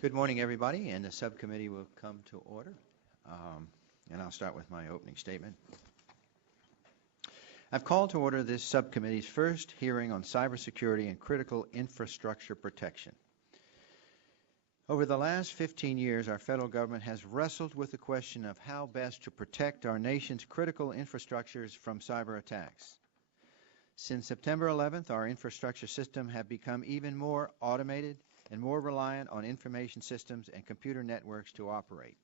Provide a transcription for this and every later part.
Good morning, everybody, and the subcommittee will come to order. And I'll start with my opening statement. I've called to order this subcommittee's first hearing on cybersecurity and critical infrastructure protection. Over the last 15 years, our federal government has wrestled with the question of how best to protect our nation's critical infrastructures from cyber attacks. Since September 11th, our infrastructure systems have become even more automated and more reliant on information systems and computer networks to operate.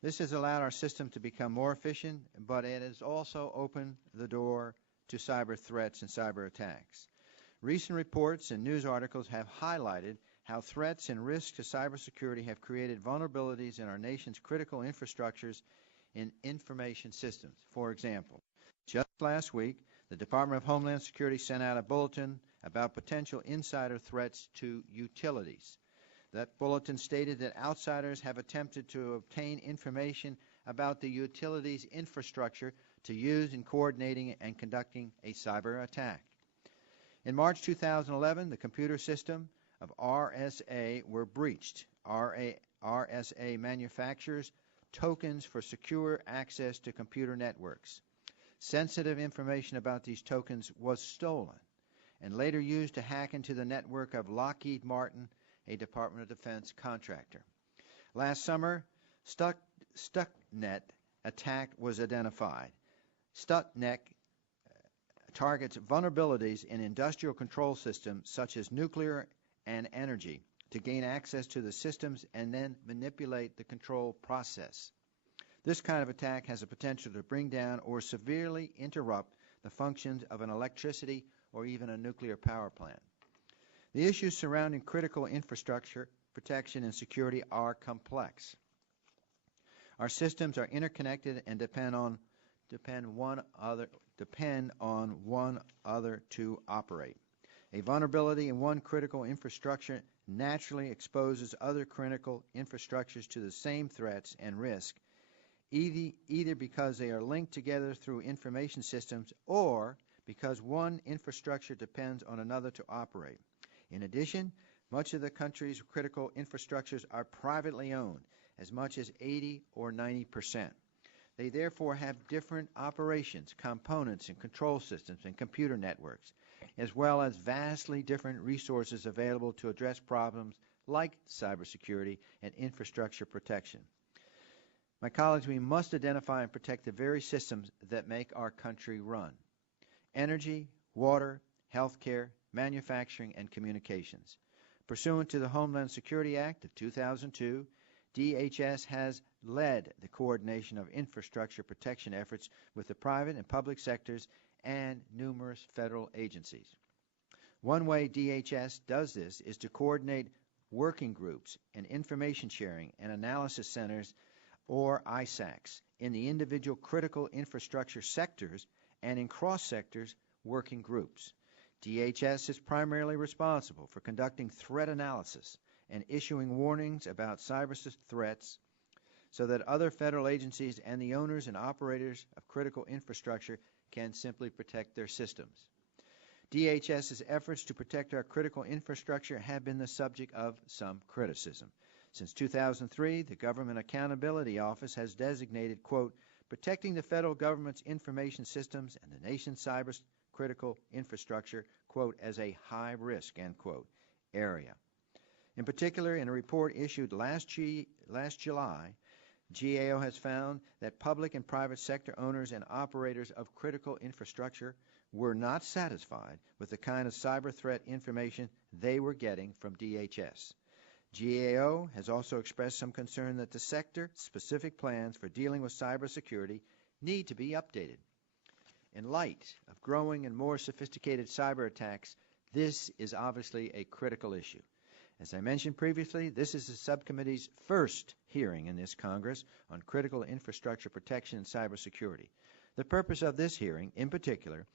This has allowed our system to become more efficient, but it has also opened the door to cyber threats and cyber attacks. Recent reports and news articles have highlighted how threats and risks to cybersecurity have created vulnerabilities in our nation's critical infrastructures in information systems. For example, just last week, the Department of Homeland Security sent out a bulletin about potential insider threats to utilities. That bulletin stated that outsiders have attempted to obtain information about the utilities' infrastructure to use in coordinating and conducting a cyber attack. In March 2011, the computer system of RSA were breached. RSA manufactures tokens for secure access to computer networks. Sensitive information about these tokens was stolen and later used to hack into the network of Lockheed Martin, a Department of Defense contractor. Last summer, Stuxnet attack was identified. Stuxnet targets vulnerabilities in industrial control systems such as nuclear and energy to gain access to the systems and then manipulate the control process. This kind of attack has a potential to bring down or severely interrupt the functions of an electricity or even a nuclear power plant. The issues surrounding critical infrastructure protection and security are complex. Our systems are interconnected and depend on one another to operate. A vulnerability in one critical infrastructure naturally exposes other critical infrastructures to the same threats and risks, either because they are linked together through information systems or because one infrastructure depends on another to operate. In addition, much of the country's critical infrastructures are privately owned, as much as 80 or 90%. They therefore have different operations, components, and control systems and computer networks, as well as vastly different resources available to address problems like cybersecurity and infrastructure protection. My colleagues, we must identify and protect the very systems that make our country run: energy, water, healthcare, manufacturing, and communications. Pursuant to the Homeland Security Act of 2002, DHS has led the coordination of infrastructure protection efforts with the private and public sectors and numerous federal agencies. One way DHS does this is to coordinate working groups and information sharing and analysis centers, or ISACs, in the individual critical infrastructure sectors and in cross-sectors working groups. DHS is primarily responsible for conducting threat analysis and issuing warnings about cyber threats so that other federal agencies and the owners and operators of critical infrastructure can simply protect their systems. DHS's efforts to protect our critical infrastructure have been the subject of some criticism. Since 2003, the Government Accountability Office has designated, quote, protecting the federal government's information systems and the nation's cyber critical infrastructure, quote, as a high risk, end quote, area. In particular, in a report issued last July, GAO has found that public and private sector owners and operators of critical infrastructure were not satisfied with the kind of cyber threat information they were getting from DHS. GAO has also expressed some concern that the sector-specific plans for dealing with cybersecurity need to be updated. In light of growing and more sophisticated cyber attacks, this is obviously a critical issue. As I mentioned previously, this is the subcommittee's first hearing in this Congress on critical infrastructure protection and cybersecurity. The purpose of this hearing, in particular,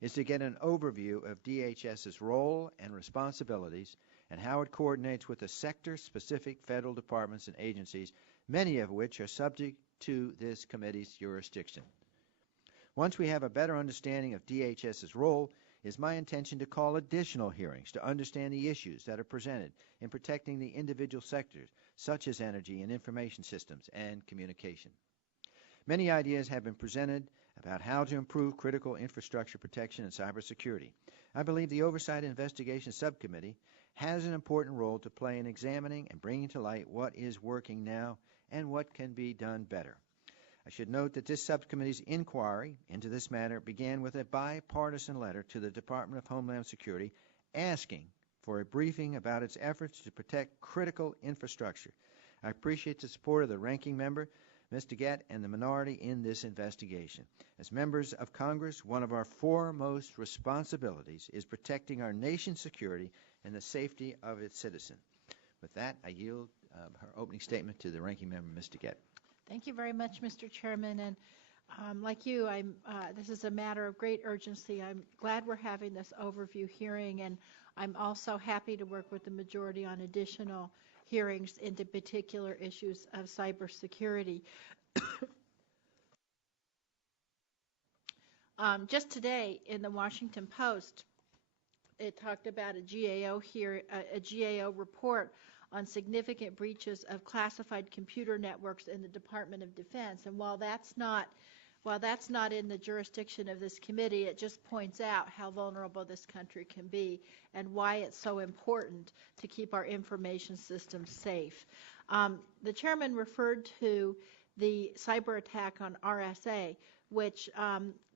is to get an overview of DHS's role and responsibilities and how it coordinates with the sector-specific federal departments and agencies, many of which are subject to this committee's jurisdiction. Once we have a better understanding of DHS's role, It is my intention to call additional hearings to understand the issues that are presented in protecting the individual sectors, such as energy and information systems and communication. Many ideas have been presented about how to improve critical infrastructure protection and cybersecurity. I believe the Oversight and Investigations Subcommittee has an important role to play in examining and bringing to light what is working now and what can be done better. I should note that this subcommittee's inquiry into this matter began with a bipartisan letter to the Department of Homeland Security asking for a briefing about its efforts to protect critical infrastructure. I appreciate the support of the ranking member, Ms. DeGette, and the minority in this investigation. As members of Congress, one of our foremost responsibilities is protecting our nation's security and the safety of its citizens. With that, I yield her opening statement to the ranking member, Ms. DeGette. Thank you very much, Mr. Chairman. And like you, this is a matter of great urgency. I'm glad we're having this overview hearing, and I'm also happy to work with the majority on additional hearings into particular issues of cybersecurity. Just today in the Washington Post, it talked about a GAO report on significant breaches of classified computer networks in the Department of Defense. And while that's not in the jurisdiction of this committee, it just points out how vulnerable this country can be and why it's so important to keep our information systems safe. The chairman referred to the cyber attack on RSA, which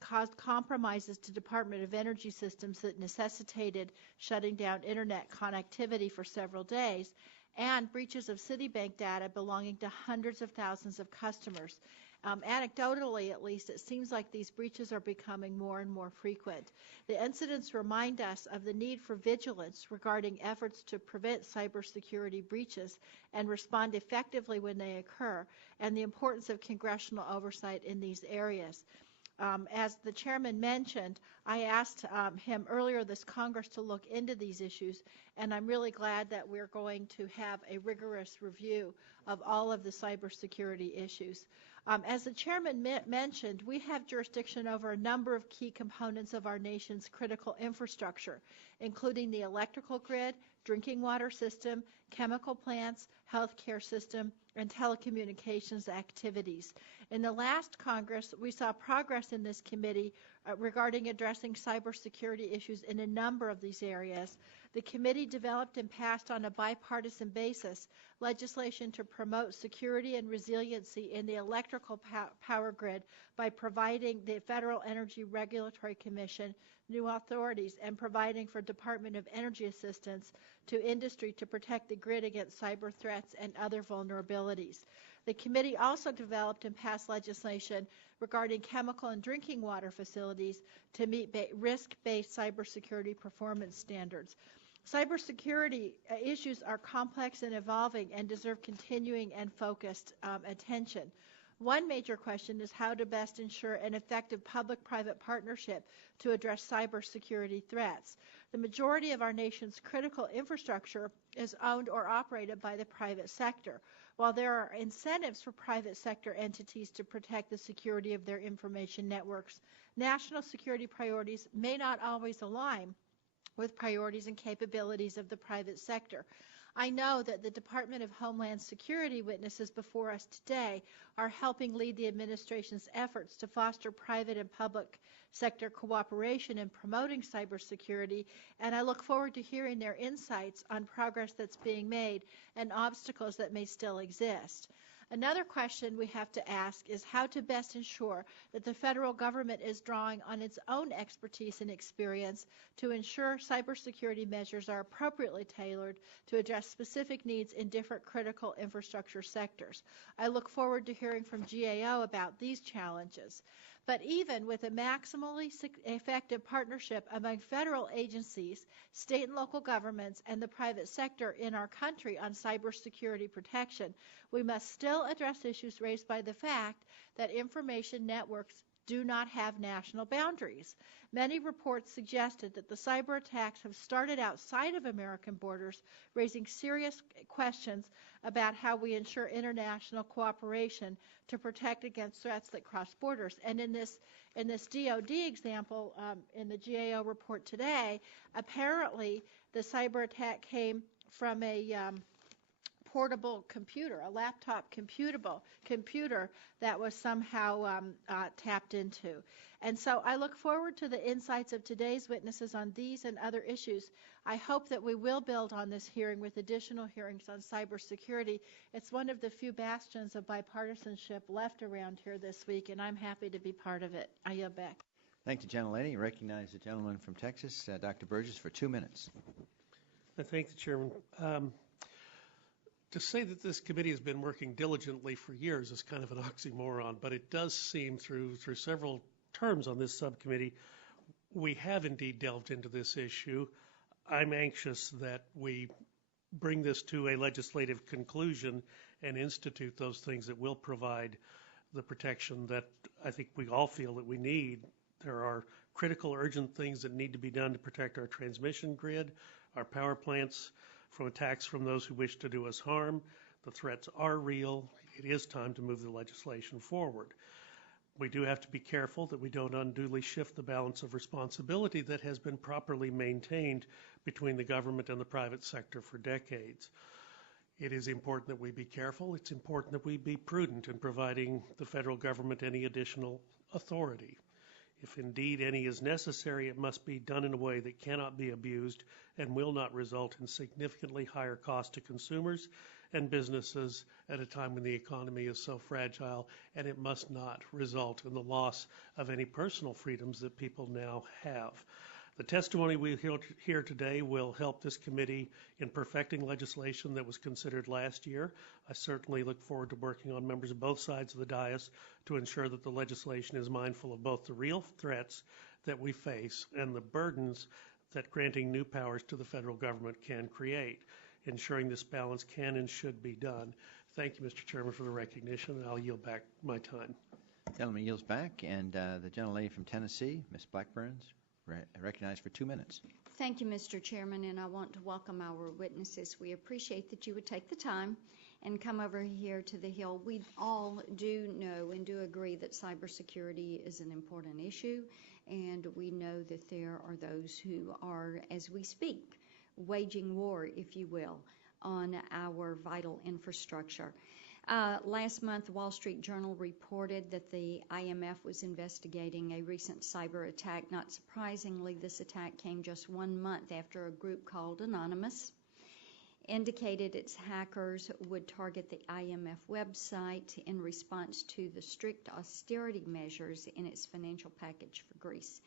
caused compromises to Department of Energy systems that necessitated shutting down internet connectivity for several days, and breaches of Citibank data belonging to hundreds of thousands of customers. Anecdotally, at least, it seems like these breaches are becoming more and more frequent. The incidents remind us of the need for vigilance regarding efforts to prevent cybersecurity breaches and respond effectively when they occur, and the importance of congressional oversight in these areas. As the chairman mentioned, I asked him earlier this Congress to look into these issues, and I'm really glad that we're going to have a rigorous review of all of the cybersecurity issues. As the chairman mentioned, we have jurisdiction over a number of key components of our nation's critical infrastructure, including the electrical grid, drinking water system, chemical plants, healthcare system, and telecommunications activities. In the last Congress, we saw progress in this committee regarding addressing cybersecurity issues in a number of these areas. The committee developed and passed on a bipartisan basis legislation to promote security and resiliency in the electrical power grid by providing the Federal Energy Regulatory Commission new authorities and providing for Department of Energy assistance to industry to protect the grid against cyber threats and other vulnerabilities. The committee also developed and passed legislation regarding chemical and drinking water facilities to meet risk-based cybersecurity performance standards. Cybersecurity issues are complex and evolving and deserve continuing and focused attention. One major question is how to best ensure an effective public-private partnership to address cybersecurity threats. The majority of our nation's critical infrastructure is owned or operated by the private sector. While there are incentives for private sector entities to protect the security of their information networks, national security priorities may not always align with priorities and capabilities of the private sector. I know that the Department of Homeland Security witnesses before us today are helping lead the administration's efforts to foster private and public sector cooperation in promoting cybersecurity, and I look forward to hearing their insights on progress that's being made and obstacles that may still exist. Another question we have to ask is how to best ensure that the federal government is drawing on its own expertise and experience to ensure cybersecurity measures are appropriately tailored to address specific needs in different critical infrastructure sectors. I look forward to hearing from GAO about these challenges. But even with a maximally effective partnership among federal agencies, state and local governments, and the private sector in our country on cybersecurity protection, we must still address issues raised by the fact that information networks do not have national boundaries. Many reports suggested that the cyber attacks have started outside of American borders, raising serious questions about how we ensure international cooperation to protect against threats that cross borders. And in this DoD example, in the GAO report today, apparently the cyber attack came from a portable computer, a laptop computer that was somehow tapped into. And so I look forward to the insights of today's witnesses on these and other issues. I hope that we will build on this hearing with additional hearings on cybersecurity. It's one of the few bastions of bipartisanship left around here this week, and I'm happy to be part of it. I yield back. Thank you, gentlelady. I recognize the gentleman from Texas, Dr. Burgess, for 2 minutes. I thank the chairman. To say that this committee has been working diligently for years is kind of an oxymoron, but it does seem through several terms on this subcommittee, we have indeed delved into this issue. I'm anxious that we bring this to a legislative conclusion and institute those things that will provide the protection that I think we all feel that we need. There are critical, urgent things that need to be done to protect our transmission grid, our power plants, from attacks from those who wish to do us harm. The threats are real. It is time to move the legislation forward. We do have to be careful that we don't unduly shift the balance of responsibility that has been properly maintained between the government and the private sector for decades. It is important that we be careful. It's important that we be prudent in providing the federal government any additional authority. If indeed any is necessary, it must be done in a way that cannot be abused and will not result in significantly higher cost to consumers and businesses at a time when the economy is so fragile, and it must not result in the loss of any personal freedoms that people now have. The testimony we hear today will help this committee in perfecting legislation that was considered last year. I certainly look forward to working on members of both sides of the dais to ensure that the legislation is mindful of both the real threats that we face and the burdens that granting new powers to the federal government can create. Ensuring this balance can and should be done. Thank you, Mr. Chairman, for the recognition, and I'll yield back my time. Gentleman yields back, and the gentlelady from Tennessee, Ms. Blackburn's recognized for 2 minutes. Thank you, Mr. Chairman, and I want to welcome our witnesses. We appreciate that you would take the time and come over here to the Hill. We all do know and do agree that cybersecurity is an important issue, and we know that there are those who are, as we speak, waging war, if you will, on our vital infrastructure. Last month, the Wall Street Journal reported that the IMF was investigating a recent cyber attack. Not surprisingly, this attack came just 1 month after a group called Anonymous indicated its hackers would target the IMF website in response to the strict austerity measures in its financial package for Greece.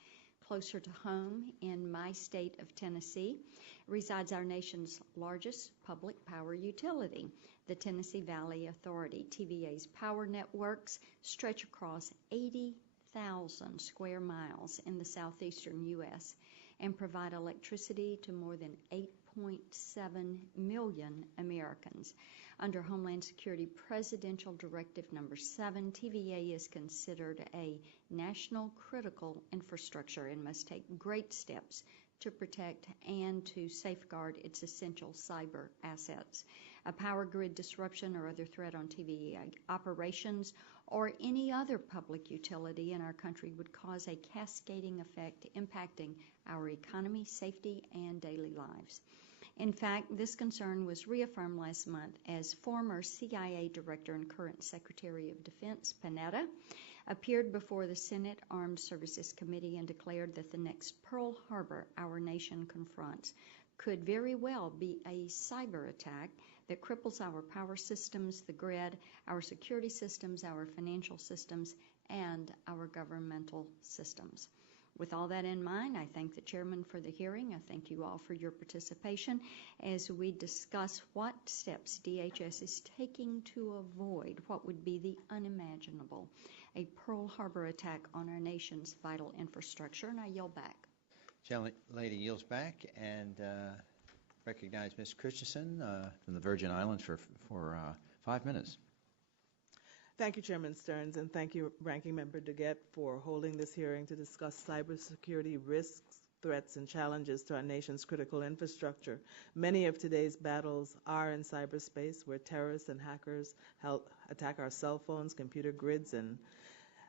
Closer to home, in my state of Tennessee, resides our nation's largest public power utility, the Tennessee Valley Authority. TVA's power networks stretch across 80,000 square miles in the southeastern U.S. and provide electricity to more than 8.7 million Americans. Under Homeland Security Presidential Directive Number 7, TVA is considered a national critical infrastructure and must take great steps to protect and to safeguard its essential cyber assets. A power grid disruption or other threat on TVA operations or any other public utility in our country would cause a cascading effect impacting our economy, safety, and daily lives. In fact, this concern was reaffirmed last month as former CIA Director and current Secretary of Defense Panetta appeared before the Senate Armed Services Committee and declared that the next Pearl Harbor our nation confronts could very well be a cyber attack that cripples our power systems, the grid, our security systems, our financial systems, and our governmental systems. With all that in mind, I thank the chairman for the hearing. I thank you all for your participation as we discuss what steps DHS is taking to avoid what would be the unimaginable, a Pearl Harbor attack on our nation's vital infrastructure. And I yield back. Gentlelady yields back and recognize Ms. Christensen from the Virgin Islands for 5 minutes. Thank you, Chairman Stearns, and thank you, Ranking Member DeGette, for holding this hearing to discuss cybersecurity risks, threats, and challenges to our nation's critical infrastructure. Many of today's battles are in cyberspace, where terrorists and hackers help attack our cell phones, computer grids, and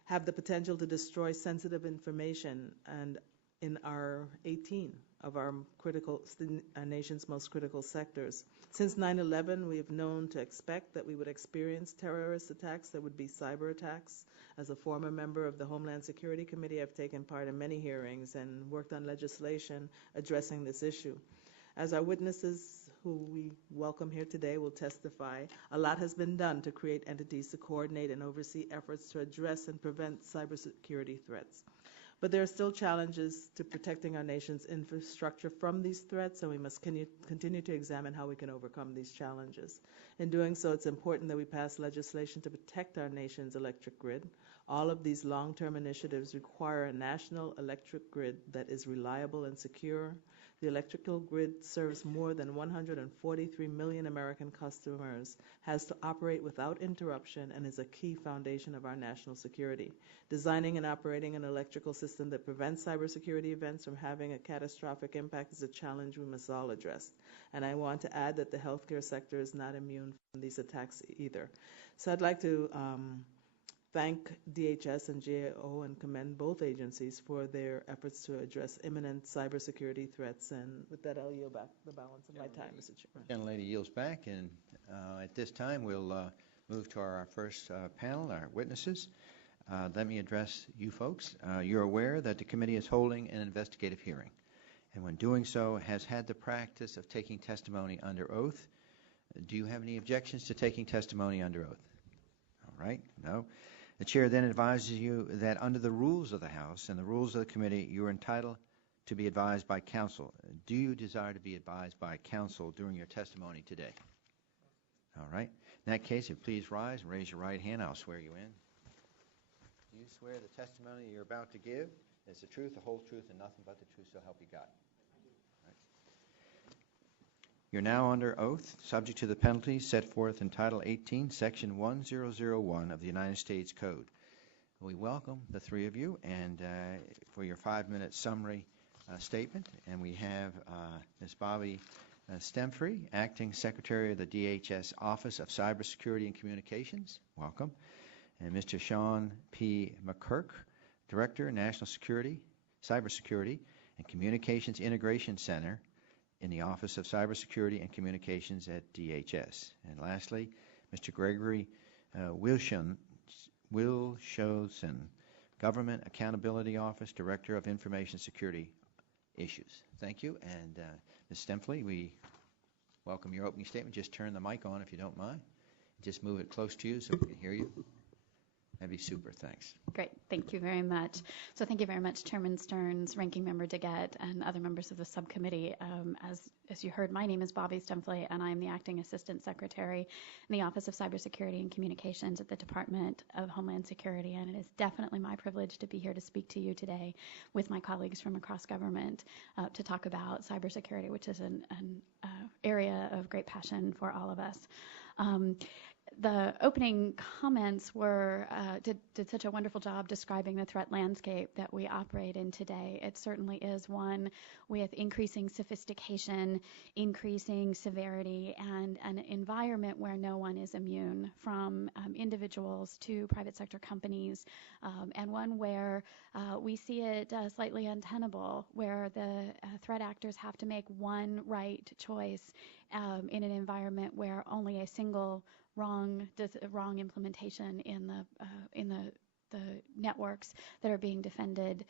have the potential to destroy sensitive information. And in our 18 of our nation's most critical sectors. Since 9/11, we've known to expect that we would experience terrorist attacks that would be cyber attacks. As a former member of the Homeland Security Committee, I've taken part in many hearings and worked on legislation addressing this issue. As our witnesses who we welcome here today will testify, a lot has been done to create entities to coordinate and oversee efforts to address and prevent cybersecurity threats. But there are still challenges to protecting our nation's infrastructure from these threats, and we must continue to examine how we can overcome these challenges. In doing so, it's important that we pass legislation to protect our nation's electric grid. All of these long-term initiatives require a national electric grid that is reliable and secure. The electrical grid serves more than 143 million American customers, has to operate without interruption, and is a key foundation of our national security. Designing and operating an electrical system that prevents cybersecurity events from having a catastrophic impact is a challenge we must all address. And I want to add that the healthcare sector is not immune from these attacks either. So I'd like to thank DHS and GAO and commend both agencies for their efforts to address imminent cybersecurity threats. And with that, I'll yield back the balance of my time, Mr. Chairman. Gentlelady yields back, and at this time we'll move to our first panel, our witnesses. Let me address you folks. You're aware that the committee is holding an investigative hearing, and when doing so has had the practice of taking testimony under oath. Do you have any objections to taking testimony under oath? All right, no. The chair then advises you that under the rules of the House and the rules of the committee, you are entitled to be advised by counsel. Do you desire to be advised by counsel during your testimony today? All right. In that case, if you please rise and raise your right hand, I'll swear you in. Do you swear the testimony you're about to give is the truth, the whole truth, and nothing but the truth, so help you God? All right. You're now under oath, subject to the penalties set forth in Title 18, Section 1001 of the United States Code. We welcome the three of you, and for your 5-minute summary statement. And we have Ms. Bobby Stemfree, Acting Secretary of the DHS Office of Cybersecurity and Communications. Welcome. And Mr. Sean P. McGurk, Director, National Security, Cybersecurity and Communications Integration Center in the Office of Cybersecurity and Communications at DHS. And lastly, Mr. Gregory Wilshosen, Government Accountability Office, Director of Information Security Issues. Thank you. And Ms. Stemfree, we welcome your opening statement. Just turn the mic on if you don't mind. Just move it close to you so we can hear you. That'd be super. Thanks. Great. Thank you very much. So thank you very much, Chairman Stearns, Ranking Member DeGette, and other members of the subcommittee. As you heard, my name is Bobby Stemfree, and I'm the Acting Assistant Secretary in the Office of Cybersecurity and Communications at the Department of Homeland Security. And it is definitely my privilege to be here to speak to you today with my colleagues from across government to talk about cybersecurity, which is an area of great passion for all of us. The opening comments did such a wonderful job describing the threat landscape that we operate in today. It certainly is one with increasing sophistication, increasing severity, and an environment where no one is immune, from individuals to private sector companies, and one where we see it slightly untenable, where the threat actors have to make one right choice in an environment where only a single wrong implementation in the networks that are being defended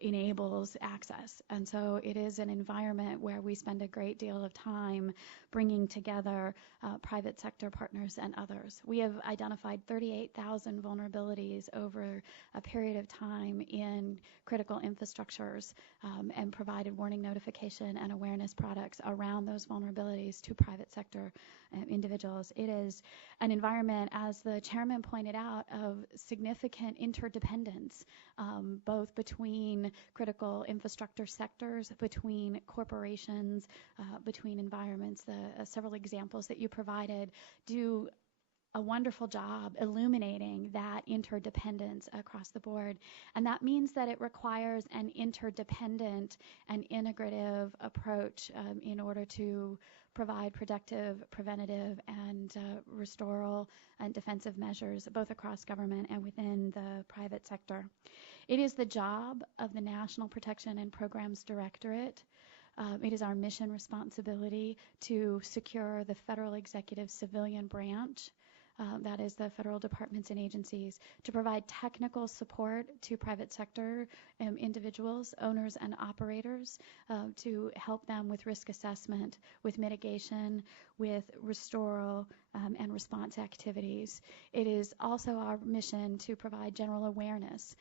enables access. And so it is an environment where we spend a great deal of time bringing together private sector partners and others. We have identified 38,000 vulnerabilities over a period of time in critical infrastructures and provided warning notification and awareness products around those vulnerabilities to private sector individuals. It is an environment, as the chairman pointed out, of significant interdependence, both between critical infrastructure sectors, between corporations, between environments. The several examples that you provided do a wonderful job illuminating that interdependence across the board. And that means that it requires an interdependent and integrative approach in order to provide productive, preventative, and restoral and defensive measures, both across government and within the private sector. It is the job of the National Protection and Programs Directorate. It is our mission responsibility to secure the federal executive civilian branch, that is the federal departments and agencies, to provide technical support to private sector individuals, owners, and operators to help them with risk assessment, with mitigation, with restoral and response activities. It is also our mission to provide general awareness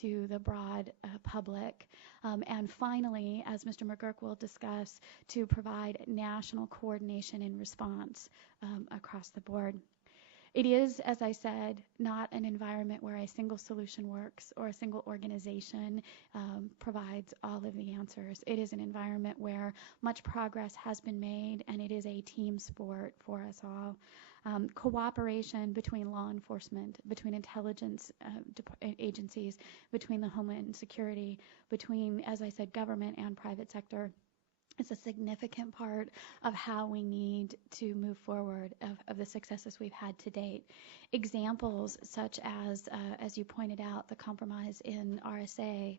to the broad public. And finally, as Mr. McGurk will discuss, to provide national coordination in response across the board. It is, as I said, not an environment where a single solution works or a single organization provides all of the answers. It is an environment where much progress has been made, and it is a team sport for us all. Cooperation between law enforcement, between intelligence agencies, between the Homeland Security, between, as I said, government and private sector, is a significant part of how we need to move forward of the successes we've had to date. Examples such as you pointed out, the compromise in RSA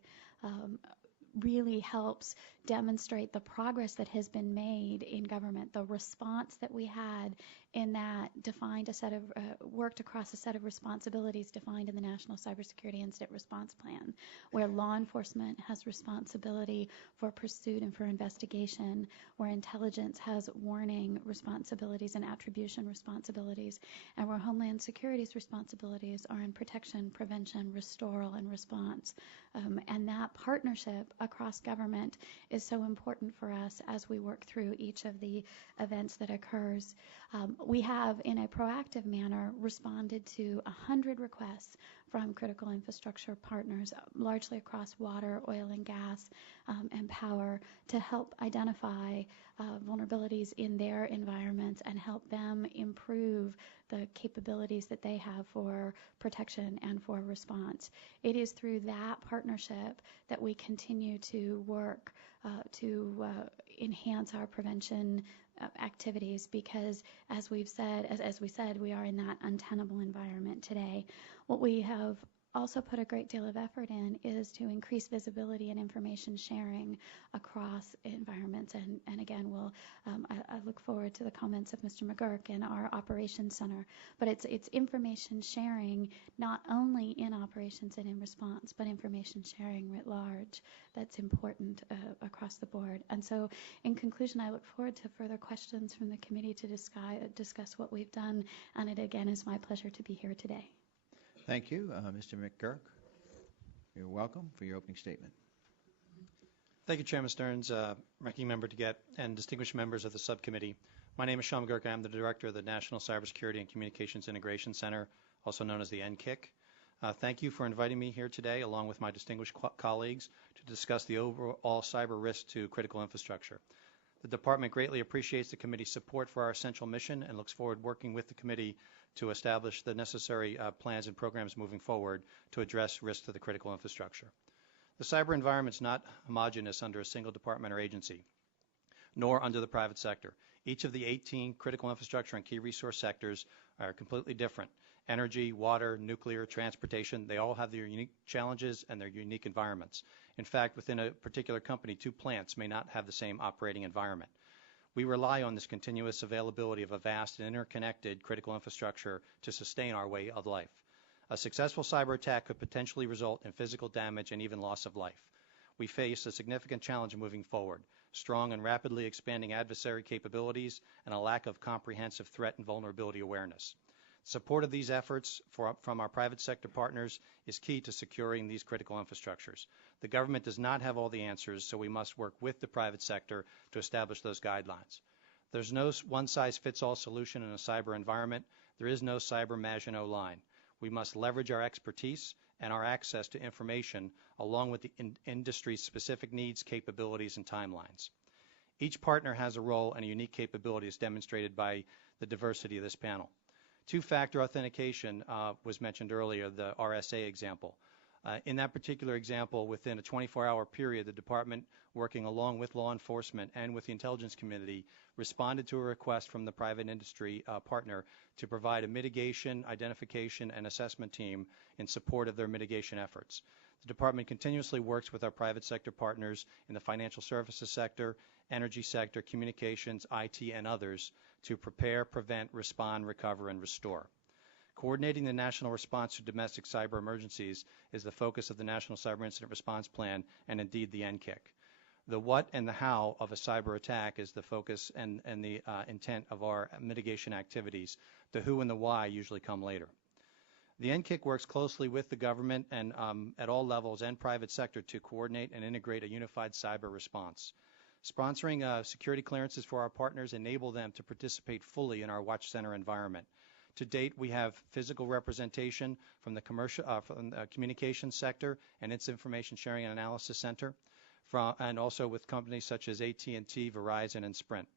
really helps demonstrate the progress that has been made in government. The response that we had in that defined a set of, worked across a set of responsibilities defined in the National Cybersecurity Incident Response Plan, where law enforcement has responsibility for pursuit and for investigation, where intelligence has warning responsibilities and attribution responsibilities, and where Homeland Security's responsibilities are in protection, prevention, restoral, and response. And that partnership across government is so important for us as we work through each of the events that occurs. We have, in a proactive manner, responded to 100 requests from critical infrastructure partners, largely across water, oil and gas, and power, to help identify vulnerabilities in their environments and help them improve the capabilities that they have for protection and for response. It is through that partnership that we continue to work to enhance our prevention activities, because as we said, we are in that untenable environment today. What we have also put a great deal of effort in is to increase visibility and information sharing across environments. And again, I look forward to the comments of Mr. McGurk and our Operations Center. But it's information sharing not only in operations and in response, but information sharing writ large that's important across the board. And so in conclusion, I look forward to further questions from the committee to discuss what we've done. And it again is my pleasure to be here today. Thank you, Mr. McGurk. You're welcome for your opening statement. Thank you, Chairman Stearns, Ranking Member DeGette, and distinguished members of the subcommittee. My name is Sean McGurk. I'm the Director of the National Cybersecurity and Communications Integration Center, also known as the NCIC. Thank you for inviting me here today, along with my distinguished colleagues, to discuss the overall cyber risk to critical infrastructure. The Department greatly appreciates the committee's support for our essential mission and looks forward to working with the committee to establish the necessary plans and programs moving forward to address risks to the critical infrastructure. The cyber environment is not homogeneous under a single department or agency, nor under the private sector. Each of the 18 critical infrastructure and key resource sectors are completely different. Energy, water, nuclear, transportation, they all have their unique challenges and their unique environments. In fact, within a particular company, 2 plants may not have the same operating environment. We rely on this continuous availability of a vast and interconnected critical infrastructure to sustain our way of life. A successful cyber attack could potentially result in physical damage and even loss of life. We face a significant challenge moving forward: strong and rapidly expanding adversary capabilities and a lack of comprehensive threat and vulnerability awareness. Support of these efforts from our private sector partners is key to securing these critical infrastructures. The government does not have all the answers, so we must work with the private sector to establish those guidelines. There's no one-size-fits-all solution in a cyber environment. There is no cyber Maginot Line. We must leverage our expertise and our access to information along with the industry's specific needs, capabilities, and timelines. Each partner has a role and a unique capability as demonstrated by the diversity of this panel. Two-factor authentication was mentioned earlier, the RSA example. In that particular example, within a 24-hour period, the department, working along with law enforcement and with the intelligence community, responded to a request from the private industry partner to provide a mitigation, identification, and assessment team in support of their mitigation efforts. The department continuously works with our private sector partners in the financial services sector, energy sector, communications, IT, and others to prepare, prevent, respond, recover, and restore. Coordinating the national response to domestic cyber emergencies is the focus of the National Cyber Incident Response Plan and indeed the NCIC. The what and the how of a cyber attack is the focus and the intent of our mitigation activities. The who and the why usually come later. The NCIC works closely with the government and at all levels and private sector to coordinate and integrate a unified cyber response. Sponsoring security clearances for our partners enable them to participate fully in our watch center environment. To date, we have physical representation from the communications sector and its Information Sharing and Analysis Center, and also with companies such as AT&T, Verizon, and Sprint.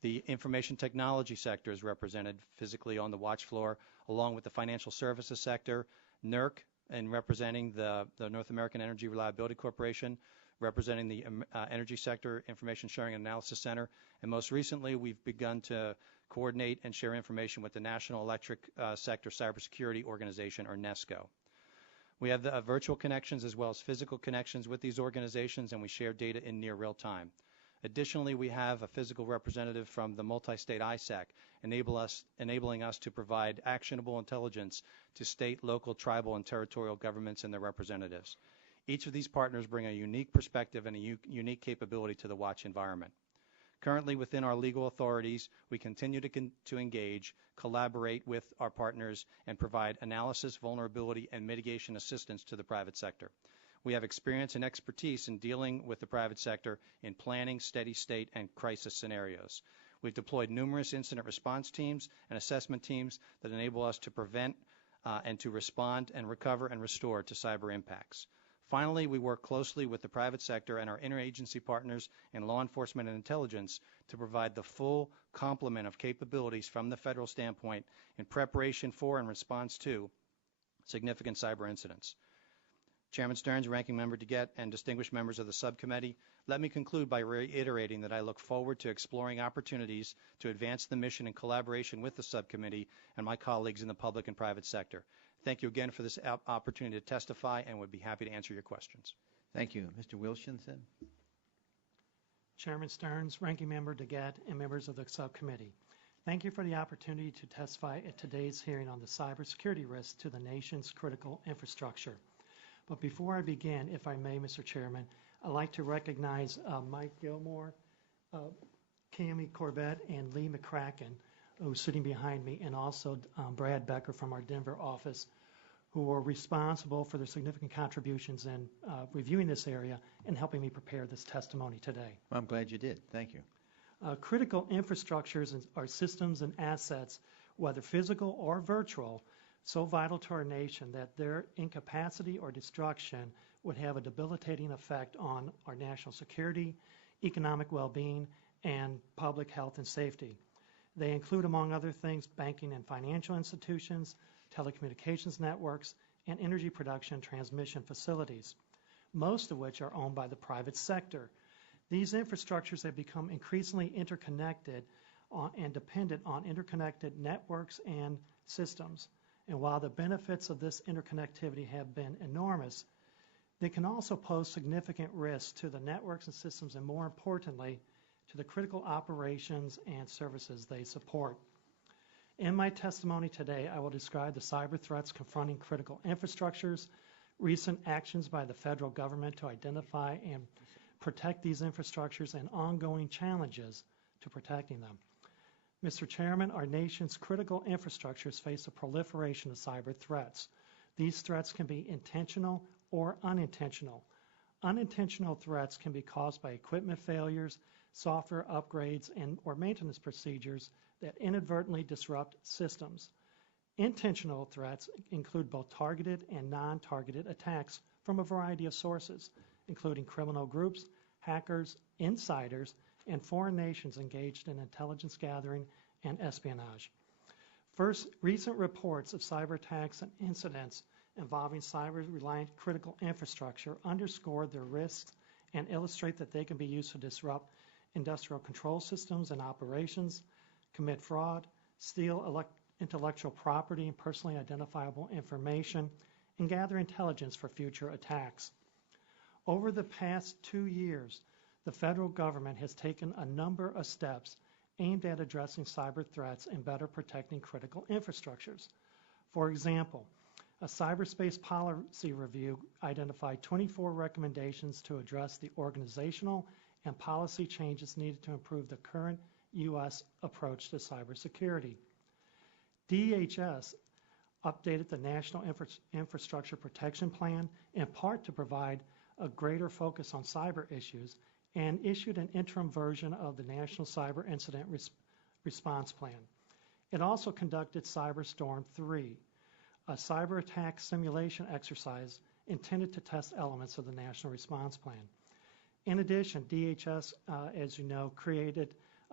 The information technology sector is represented physically on the watch floor, along with the financial services sector, NERC, and representing the North American Energy Reliability Corporation, representing the energy sector, Information Sharing and Analysis Center, and most recently we've begun to coordinate and share information with the National Electric Sector Cybersecurity Organization, or NESCO. We have the virtual connections as well as physical connections with these organizations, and we share data in near real time. Additionally, we have a physical representative from the multi-state ISAC, enabling us to provide actionable intelligence to state, local, tribal, and territorial governments and their representatives. Each of these partners bring a unique perspective and a unique capability to the watch environment. Currently, within our legal authorities, we continue to engage, collaborate with our partners, and provide analysis, vulnerability, and mitigation assistance to the private sector. We have experience and expertise in dealing with the private sector in planning, steady state, and crisis scenarios. We've deployed numerous incident response teams and assessment teams that enable us to prevent and to respond and recover and restore to cyber impacts. Finally, we work closely with the private sector and our interagency partners in law enforcement and intelligence to provide the full complement of capabilities from the federal standpoint in preparation for and response to significant cyber incidents. Chairman Stearns, Ranking Member DeGette, and distinguished members of the subcommittee, let me conclude by reiterating that I look forward to exploring opportunities to advance the mission in collaboration with the subcommittee and my colleagues in the public and private sector. Thank you again for this opportunity to testify, and would be happy to answer your questions. Thank you. Mr. Wilshinson. Chairman Stearns, Ranking Member DeGette, and members of the subcommittee. Thank you for the opportunity to testify at today's hearing on the cybersecurity risks to the nation's critical infrastructure. But before I begin, if I may, Mr. Chairman, I'd like to recognize Mike Gilmore, Cami Corbett, and Lee McCracken, who's sitting behind me, and also Brad Becker from our Denver office, who were responsible for their significant contributions in reviewing this area and helping me prepare this testimony today. Well, I'm glad you did. Thank you. Critical infrastructures are systems and assets, whether physical or virtual, so vital to our nation that their incapacity or destruction would have a debilitating effect on our national security, economic well-being, and public health and safety. They include, among other things, banking and financial institutions, telecommunications networks, and energy production and transmission facilities, most of which are owned by the private sector. These infrastructures have become increasingly interconnected and dependent on interconnected networks and systems. And while the benefits of this interconnectivity have been enormous, they can also pose significant risks to the networks and systems, and more importantly, to the critical operations and services they support. In my testimony today, I will describe the cyber threats confronting critical infrastructures, recent actions by the federal government to identify and protect these infrastructures, and ongoing challenges to protecting them. Mr. Chairman, our nation's critical infrastructures face a proliferation of cyber threats. These threats can be intentional or unintentional. Unintentional threats can be caused by equipment failures, software upgrades, or maintenance procedures that inadvertently disrupt systems. Intentional threats include both targeted and non-targeted attacks from a variety of sources, including criminal groups, hackers, insiders, and foreign nations engaged in intelligence gathering and espionage. First, recent reports of cyber attacks and incidents involving cyber-reliant critical infrastructure underscore their risks and illustrate that they can be used to disrupt industrial control systems and operations, commit fraud, steal intellectual property and personally identifiable information, and gather intelligence for future attacks. Over the past 2 years, the federal government has taken a number of steps aimed at addressing cyber threats and better protecting critical infrastructures. For example, a cyberspace policy review identified 24 recommendations to address the organizational and policy changes needed to improve the current U.S. approach to cybersecurity. DHS updated the National Infrastructure Protection Plan in part to provide a greater focus on cyber issues and issued an interim version of the National Cyber Incident Response Plan. It also conducted Cyberstorm 3, a cyber attack simulation exercise intended to test elements of the National Response Plan. In addition, DHS, as you know, created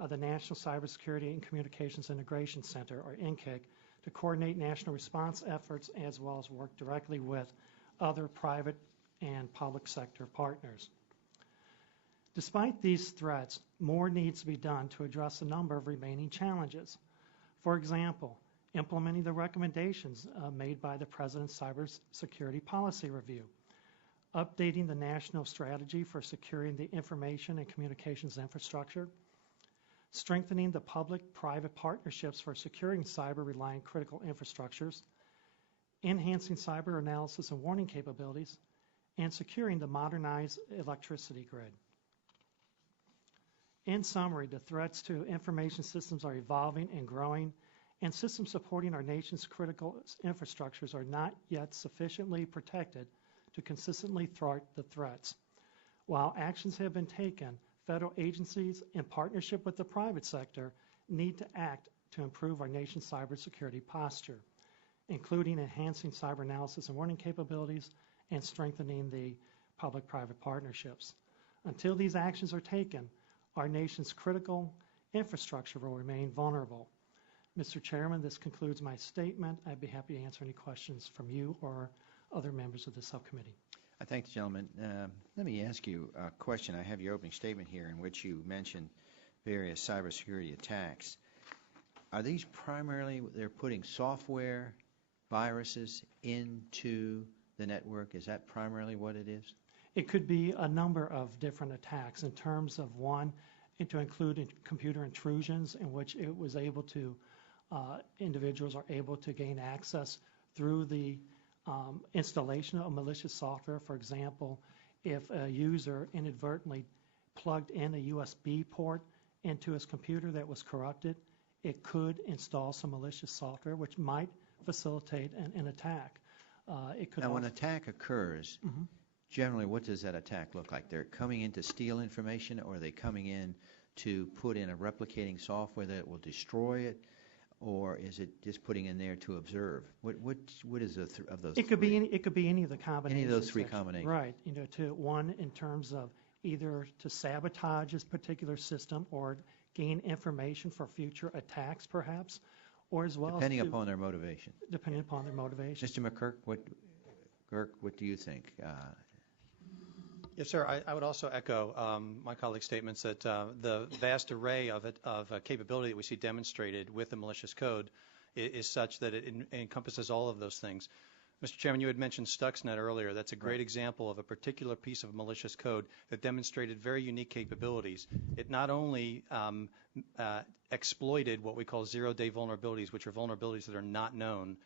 the National Cybersecurity and Communications Integration Center, or NCIC, to coordinate national response efforts as well as work directly with other private and public sector partners. Despite these threats, more needs to be done to address a number of remaining challenges. For example, implementing the recommendations made by the President's Cybersecurity Policy Review, updating the national strategy for securing the information and communications infrastructure, strengthening the public-private partnerships for securing cyber-reliant critical infrastructures, enhancing cyber analysis and warning capabilities, and securing the modernized electricity grid. In summary, the threats to information systems are evolving and growing, and systems supporting our nation's critical infrastructures are not yet sufficiently protected to consistently thwart the threats. While actions have been taken, federal agencies, in partnership with the private sector, need to act to improve our nation's cybersecurity posture, including enhancing cyber analysis and warning capabilities and strengthening the public-private partnerships. Until these actions are taken, our nation's critical infrastructure will remain vulnerable. Mr. Chairman, this concludes my statement. I'd be happy to answer any questions from you or other members of the subcommittee. I thank the gentleman. Let me ask you a question. I have your opening statement here in which you mentioned various cybersecurity attacks. Are these primarily, they're putting software, viruses into the network? Is that primarily what it is? It could be a number of different attacks in terms of one, to include computer intrusions in which it was able to, individuals are able to gain access through the installation of malicious software. For example, if a user inadvertently plugged in a USB port into his computer that was corrupted, it could install some malicious software which might facilitate an attack. It could now, when an attack occurs, generally what does that attack look like? They're coming in to steal information, or are they coming in to put in a replicating software that will destroy it? Or is it just putting in there to observe? What is of those? It could be any. It could be any of the combinations. Any of those three combinations. Right. To one in terms of either to sabotage this particular system or gain information for future attacks, perhaps, or as well depending upon their motivation. Depending upon their motivation. Mr. McGurk, what do you think? Yes, sir. I would also echo my colleague's statements that the vast array of capability that we see demonstrated with the malicious code is such that it encompasses all of those things. Mr. Chairman, you had mentioned Stuxnet earlier. That's a great example of a particular piece of malicious code that demonstrated very unique capabilities. It not only exploited what we call zero-day vulnerabilities, which are vulnerabilities that are not known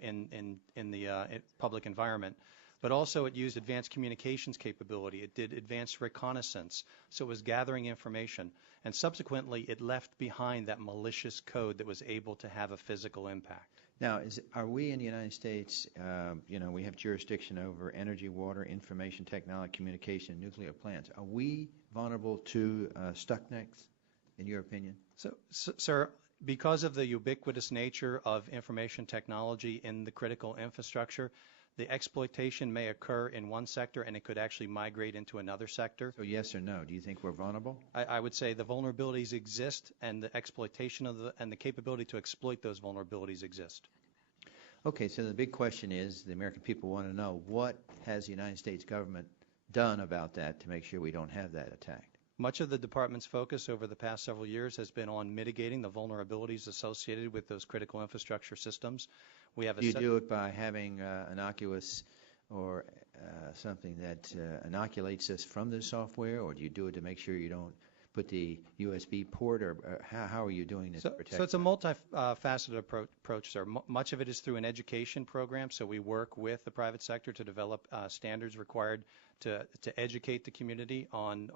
in the public environment, but also it used advanced communications capability. It did advanced reconnaissance, so it was gathering information. And subsequently, it left behind that malicious code that was able to have a physical impact. Now, are we in the United States, we have jurisdiction over energy, water, information technology, communication, and nuclear plants. Are we vulnerable to Stuxnet, in your opinion? So, sir, because of the ubiquitous nature of information technology in the critical infrastructure, The exploitation may occur in one sector and it could actually migrate into another sector. So yes or no? Do you think we're vulnerable? I would say the vulnerabilities exist and the exploitation of and the capability to exploit those vulnerabilities exist. Okay, so the big question is, the American people want to know, what has the United States government done about that to make sure we don't have that attack? Much of the department's focus over the past several years has been on mitigating the vulnerabilities associated with those critical infrastructure systems. We have Do you do it by having innocuous or something that inoculates us from the software, or do you do it to make sure you don't put the USB port, or how are you doing this to protect? So it's a multifaceted approach, sir. Much of it is through an education program, so we work with the private sector to develop standards required to educate the community on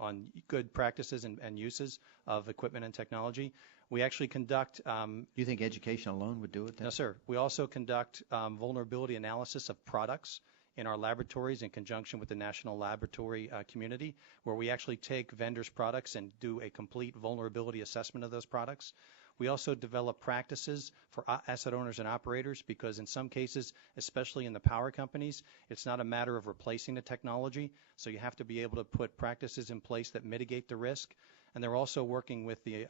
good practices and uses of equipment and technology. We actually conduct... Do you think education alone would do it then? No, sir. We also conduct vulnerability analysis of products in our laboratories in conjunction with the national laboratory community, where we actually take vendors' products and do a complete vulnerability assessment of those products. We also develop practices for asset owners and operators, because in some cases, especially in the power companies, it's not a matter of replacing the technology, so you have to be able to put practices in place that mitigate the risk. And they're also working with the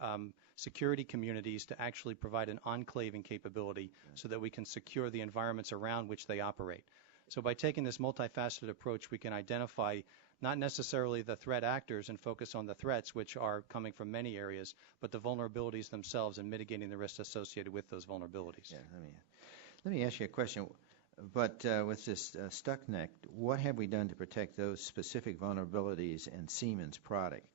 security communities to actually provide an enclaving capability so that we can secure the environments around which they operate. So by taking this multifaceted approach, we can identify not necessarily the threat actors and focus on the threats, which are coming from many areas, but the vulnerabilities themselves and mitigating the risks associated with those vulnerabilities. Yeah, let me ask you a question. But with this Stuxnet, what have we done to protect those specific vulnerabilities in Siemens' product?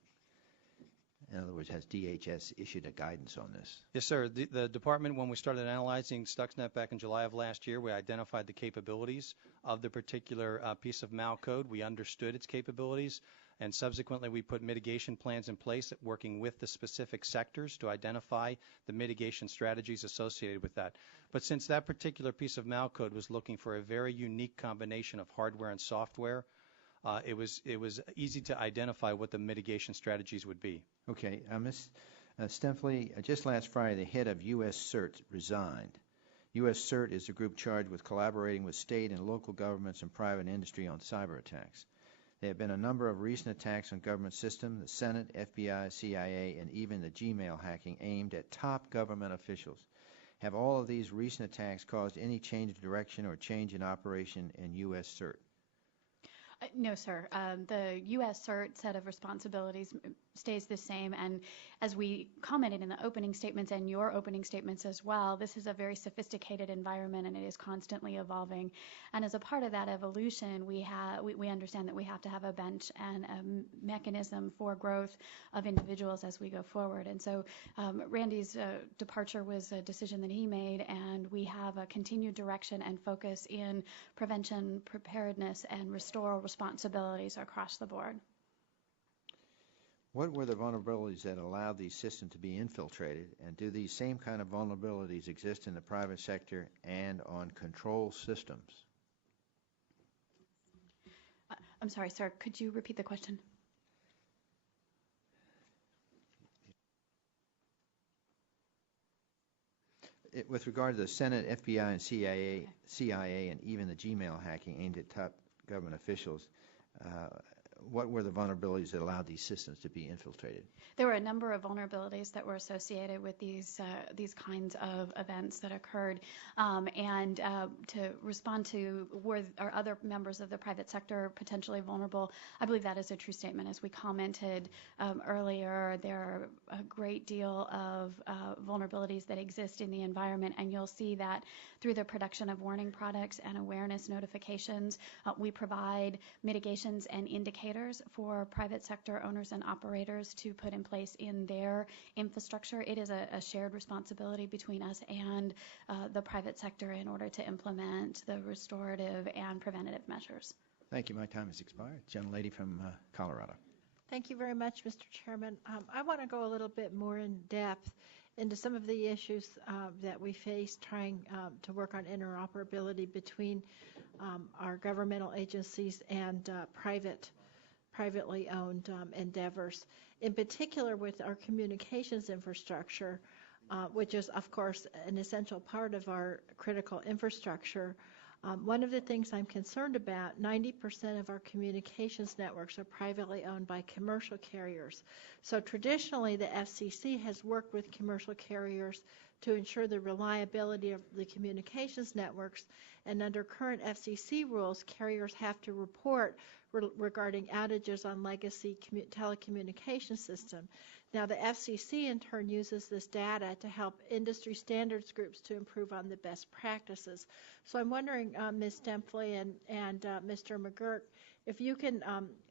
In other words, has DHS issued a guidance on this? Yes, sir. The department, when we started analyzing Stuxnet back in July of last year, we identified the capabilities of the particular piece of malcode. We understood its capabilities, and subsequently we put mitigation plans in place working with the specific sectors to identify the mitigation strategies associated with that. But since that particular piece of malcode was looking for a very unique combination of hardware and software, it was easy to identify what the mitigation strategies would be. Okay. Ms. Stempfle, just last Friday, the head of USCERT resigned. USCERT is a group charged with collaborating with state and local governments and private industry on cyber attacks. There have been a number of recent attacks on government systems, the Senate, FBI, CIA, and even the Gmail hacking aimed at top government officials. Have all of these recent attacks caused any change of direction or change in operation in USCERT? No, sir. The USCERT set of responsibilities stays the same, and as we commented in the opening statements and your opening statements as well, this is a very sophisticated environment and it is constantly evolving. And as a part of that evolution, we understand that we have to have a bench and a mechanism for growth of individuals as we go forward. And so Randy's departure was a decision that he made, and we have a continued direction and focus in prevention, preparedness, and restore responsibilities across the board. What were the vulnerabilities that allowed these systems to be infiltrated, and do these same kind of vulnerabilities exist in the private sector and on control systems? I'm sorry, sir, could you repeat the question? With regard to the Senate, FBI, and CIA, and even the Gmail hacking aimed at top government officials, what were the vulnerabilities that allowed these systems to be infiltrated? There were a number of vulnerabilities that were associated with these kinds of events that occurred, and to respond to are other members of the private sector potentially vulnerable, I believe that is a true statement. As we commented earlier, there are a great deal of vulnerabilities that exist in the environment, and you'll see that through the production of warning products and awareness notifications. We provide mitigations and indicators for private sector owners and operators to put in place in their infrastructure. It is a shared responsibility between us and the private sector in order to implement the restorative and preventative measures. Thank you. My time has expired. Gentlelady from Colorado. Thank you very much, Mr. Chairman. I want to go a little bit more in depth into some of the issues that we face trying to work on interoperability between our governmental agencies and privately owned endeavors. In particular, with our communications infrastructure, which is, of course, an essential part of our critical infrastructure, One of the things I'm concerned about, 90% of our communications networks are privately owned by commercial carriers. So traditionally, the FCC has worked with commercial carriers to ensure the reliability of the communications networks, and under current FCC rules, carriers have to report regarding outages on legacy telecommunications system. Now, the FCC in turn uses this data to help industry standards groups to improve on the best practices. So I'm wondering, Ms. Demphley and Mr. McGurk, if you can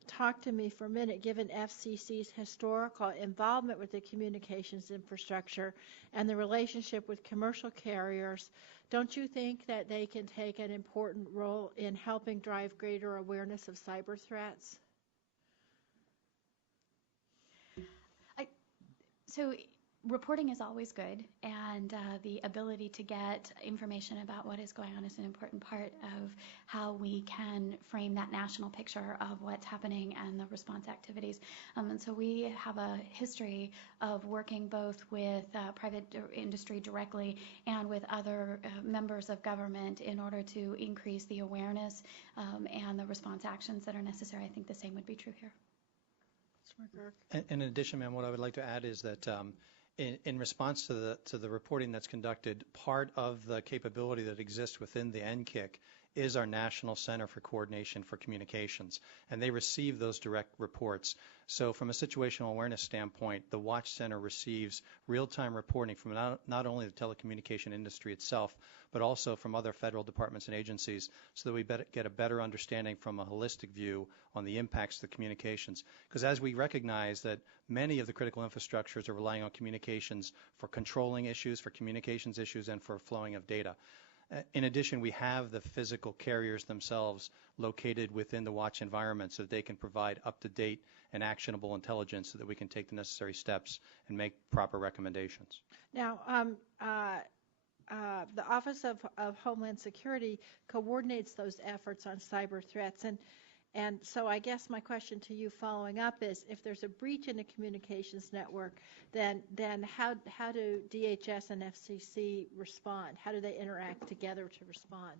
talk to me for a minute, given FCC's historical involvement with the communications infrastructure and the relationship with commercial carriers, don't you think that they can take an important role in helping drive greater awareness of cyber threats? So reporting is always good, and the ability to get information about what is going on is an important part of how we can frame that national picture of what's happening and the response activities. And so we have a history of working both with private industry directly and with other members of government in order to increase the awareness and the response actions that are necessary. I think the same would be true here. In addition, ma'am, what I would like to add is that in response to the reporting that's conducted, part of the capability that exists within the NCIC is our National Center for Coordination for Communications, and they receive those direct reports. So from a situational awareness standpoint, the Watch Center receives real-time reporting from not only the telecommunication industry itself, but also from other federal departments and agencies, so that we get a better understanding from a holistic view on the impacts to the communications. Because as we recognize that many of the critical infrastructures are relying on communications for controlling issues, for communications issues, and for flowing of data. In addition, we have the physical carriers themselves located within the Watch environment so that they can provide up-to-date and actionable intelligence so that we can take the necessary steps and make proper recommendations. Now, the Office of Homeland Security coordinates those efforts on cyber threats, and so I guess my question to you following up is, if there's a breach in a communications network, then how do DHS and FCC respond? How do they interact together to respond?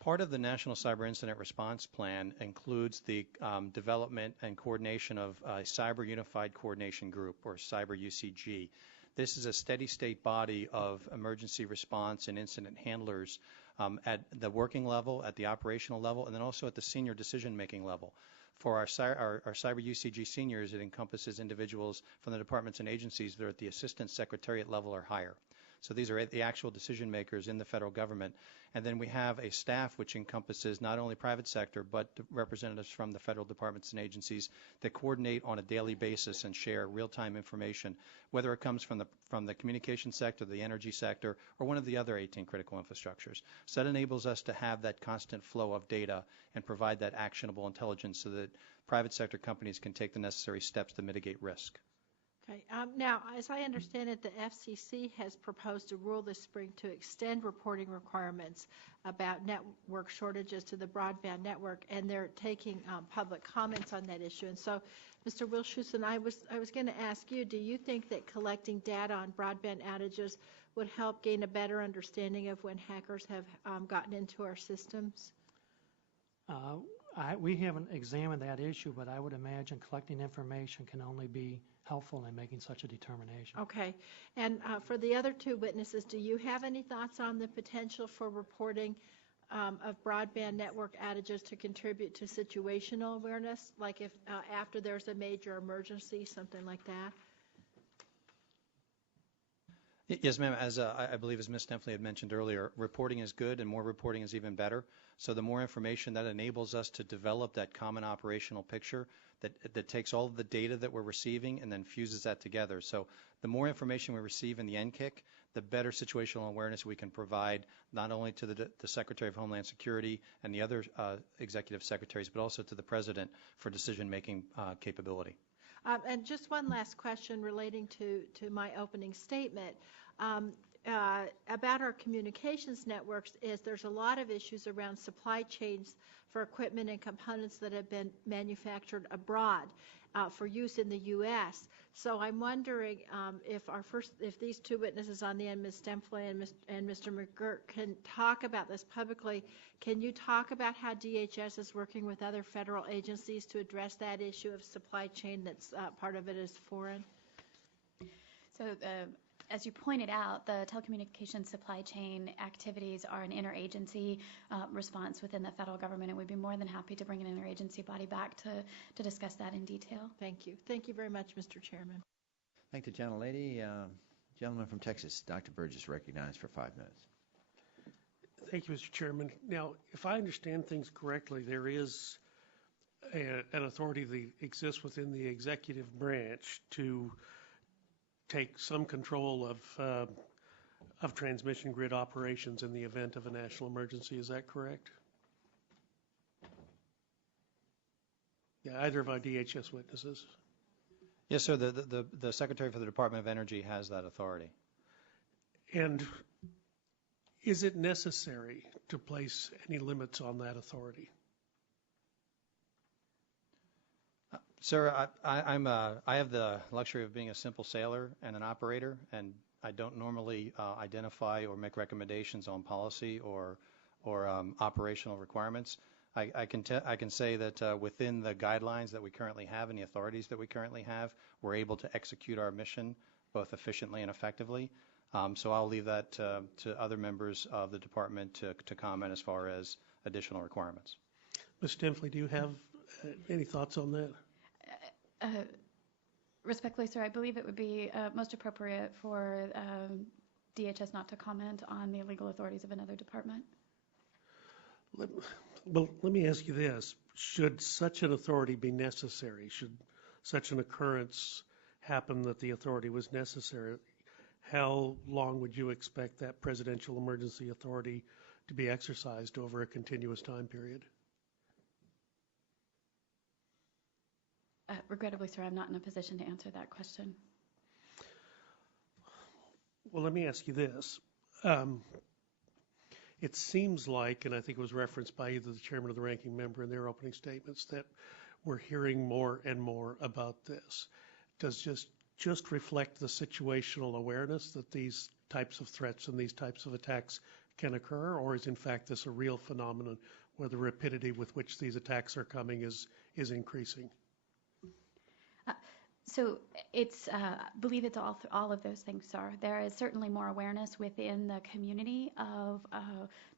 Part of the National Cyber Incident Response Plan includes the development and coordination of a Cyber Unified Coordination Group, or Cyber UCG. This is a steady state body of emergency response and incident handlers at the working level, at the operational level, and then also at the senior decision-making level. For our Cyber UCG seniors, it encompasses individuals from the departments and agencies that are at the assistant secretariat level or higher. So these are the actual decision makers in the federal government. And then we have a staff which encompasses not only private sector, but representatives from the federal departments and agencies that coordinate on a daily basis and share real-time information, whether it comes from the communication sector, the energy sector, or one of the other 18 critical infrastructures. So that enables us to have that constant flow of data and provide that actionable intelligence so that private sector companies can take the necessary steps to mitigate risk. Okay. Now, as I understand it, the FCC has proposed a rule this spring to extend reporting requirements about network shortages to the broadband network, and they're taking public comments on that issue. And so, Mr. Wilshusen, I was going to ask you, do you think that collecting data on broadband outages would help gain a better understanding of when hackers have gotten into our systems? We haven't examined that issue, but I would imagine collecting information can only be helpful in making such a determination. Okay. And for the other two witnesses, do you have any thoughts on the potential for reporting of broadband network outages to contribute to situational awareness, like if after there's a major emergency, something like that? Yes, ma'am. As I believe as Ms. Demphley had mentioned earlier, reporting is good and more reporting is even better. So the more information that enables us to develop that common operational picture that takes all of the data that we're receiving and then fuses that together. So the more information we receive in the NCIC, the better situational awareness we can provide not only to the Secretary of Homeland Security and the other executive secretaries, but also to the President for decision-making capability. And just one last question relating to my opening statement. about our communications networks is there's a lot of issues around supply chains for equipment and components that have been manufactured abroad for use in the U.S. So I'm wondering if these two witnesses on the end, Ms. Stempfle and Mr. McGurk, can talk about this publicly. Can you talk about how DHS is working with other federal agencies to address that issue of supply chain that's part of it is foreign? So as you pointed out, the telecommunications supply chain activities are an interagency response within the federal government, and we'd be more than happy to bring an interagency body back to discuss that in detail. Thank you. Thank you very much, Mr. Chairman. Thank the gentlelady. Gentleman from Texas, Dr. Burgess, recognized for 5 minutes. Thank you, Mr. Chairman. Now, if I understand things correctly, there is an authority that exists within the executive branch to take some control of transmission grid operations in the event of a national emergency. Is that correct? Yeah, either of our DHS witnesses. Yes, sir. The Secretary for the Department of Energy has that authority. And is it necessary to place any limits on that authority? Sir, I have the luxury of being a simple sailor and an operator, and I don't normally identify or make recommendations on policy or operational requirements. I can say that within the guidelines that we currently have and the authorities that we currently have, we're able to execute our mission both efficiently and effectively. So I'll leave that to other members of the department to comment as far as additional requirements. Ms. Stempfle, do you have any thoughts on that? Respectfully, sir, I believe it would be most appropriate for DHS not to comment on the legal authorities of another department. Well, let me ask you this. Should such an authority be necessary? Should such an occurrence happen that the authority was necessary? How long would you expect that presidential emergency authority to be exercised over a continuous time period? Regrettably, sir, I'm not in a position to answer that question. Well, let me ask you this. It seems like, and I think it was referenced by either the chairman or the ranking member in their opening statements, that we're hearing more and more about this. Does just reflect the situational awareness that these types of threats and these types of attacks can occur, or is in fact this a real phenomenon where the rapidity with which these attacks are coming is increasing? So I believe it's all of those things, sir. There is certainly more awareness within the community of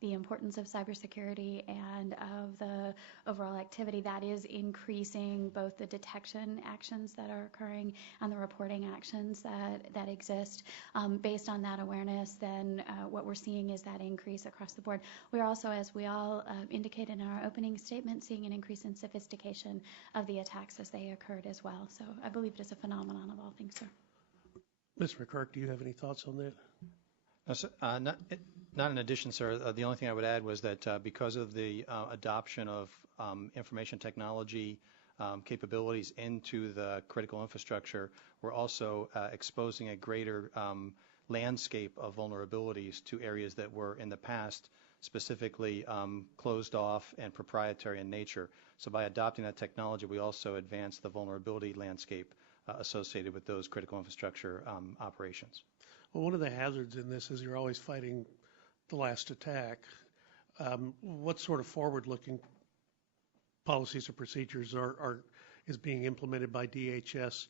the importance of cybersecurity and of the overall activity that is increasing both the detection actions that are occurring and the reporting actions that exist. Based on that awareness, then what we're seeing is that increase across the board. We're also, as we all indicated in our opening statement, seeing an increase in sophistication of the attacks as they occurred as well. So I believe it is a phenomenon of all things, sir. Ms. McGurk, do you have any thoughts on that? No, sir, not in addition, sir. The only thing I would add was that because of the adoption of information technology capabilities into the critical infrastructure, we're also exposing a greater landscape of vulnerabilities to areas that were in the past specifically closed off and proprietary in nature. So by adopting that technology, we also advance the vulnerability landscape associated with those critical infrastructure operations. Well, one of the hazards in this is you're always fighting the last attack. What sort of forward-looking policies or procedures is being implemented by DHS?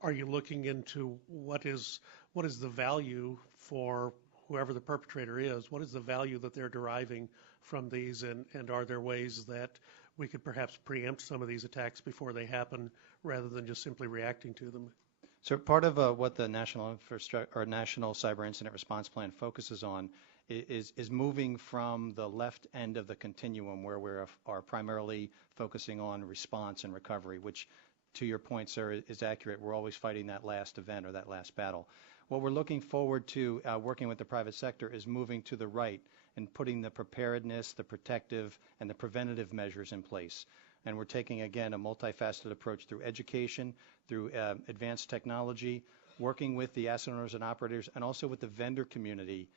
Are you looking into what is the value for whoever the perpetrator is? What is the value that they're deriving from these, and are there ways that we could perhaps preempt some of these attacks before they happen rather than just simply reacting to them? So part of what the National Cyber Incident Response Plan focuses on is moving from the left end of the continuum where we are primarily focusing on response and recovery, which, to your point, sir, is accurate. We're always fighting that last event or that last battle. What we're looking forward to working with the private sector is moving to the right and putting the preparedness, the protective, and the preventative measures in place. And we're taking, again, a multifaceted approach through education, through advanced technology, working with the asset owners and operators and also with the vendor community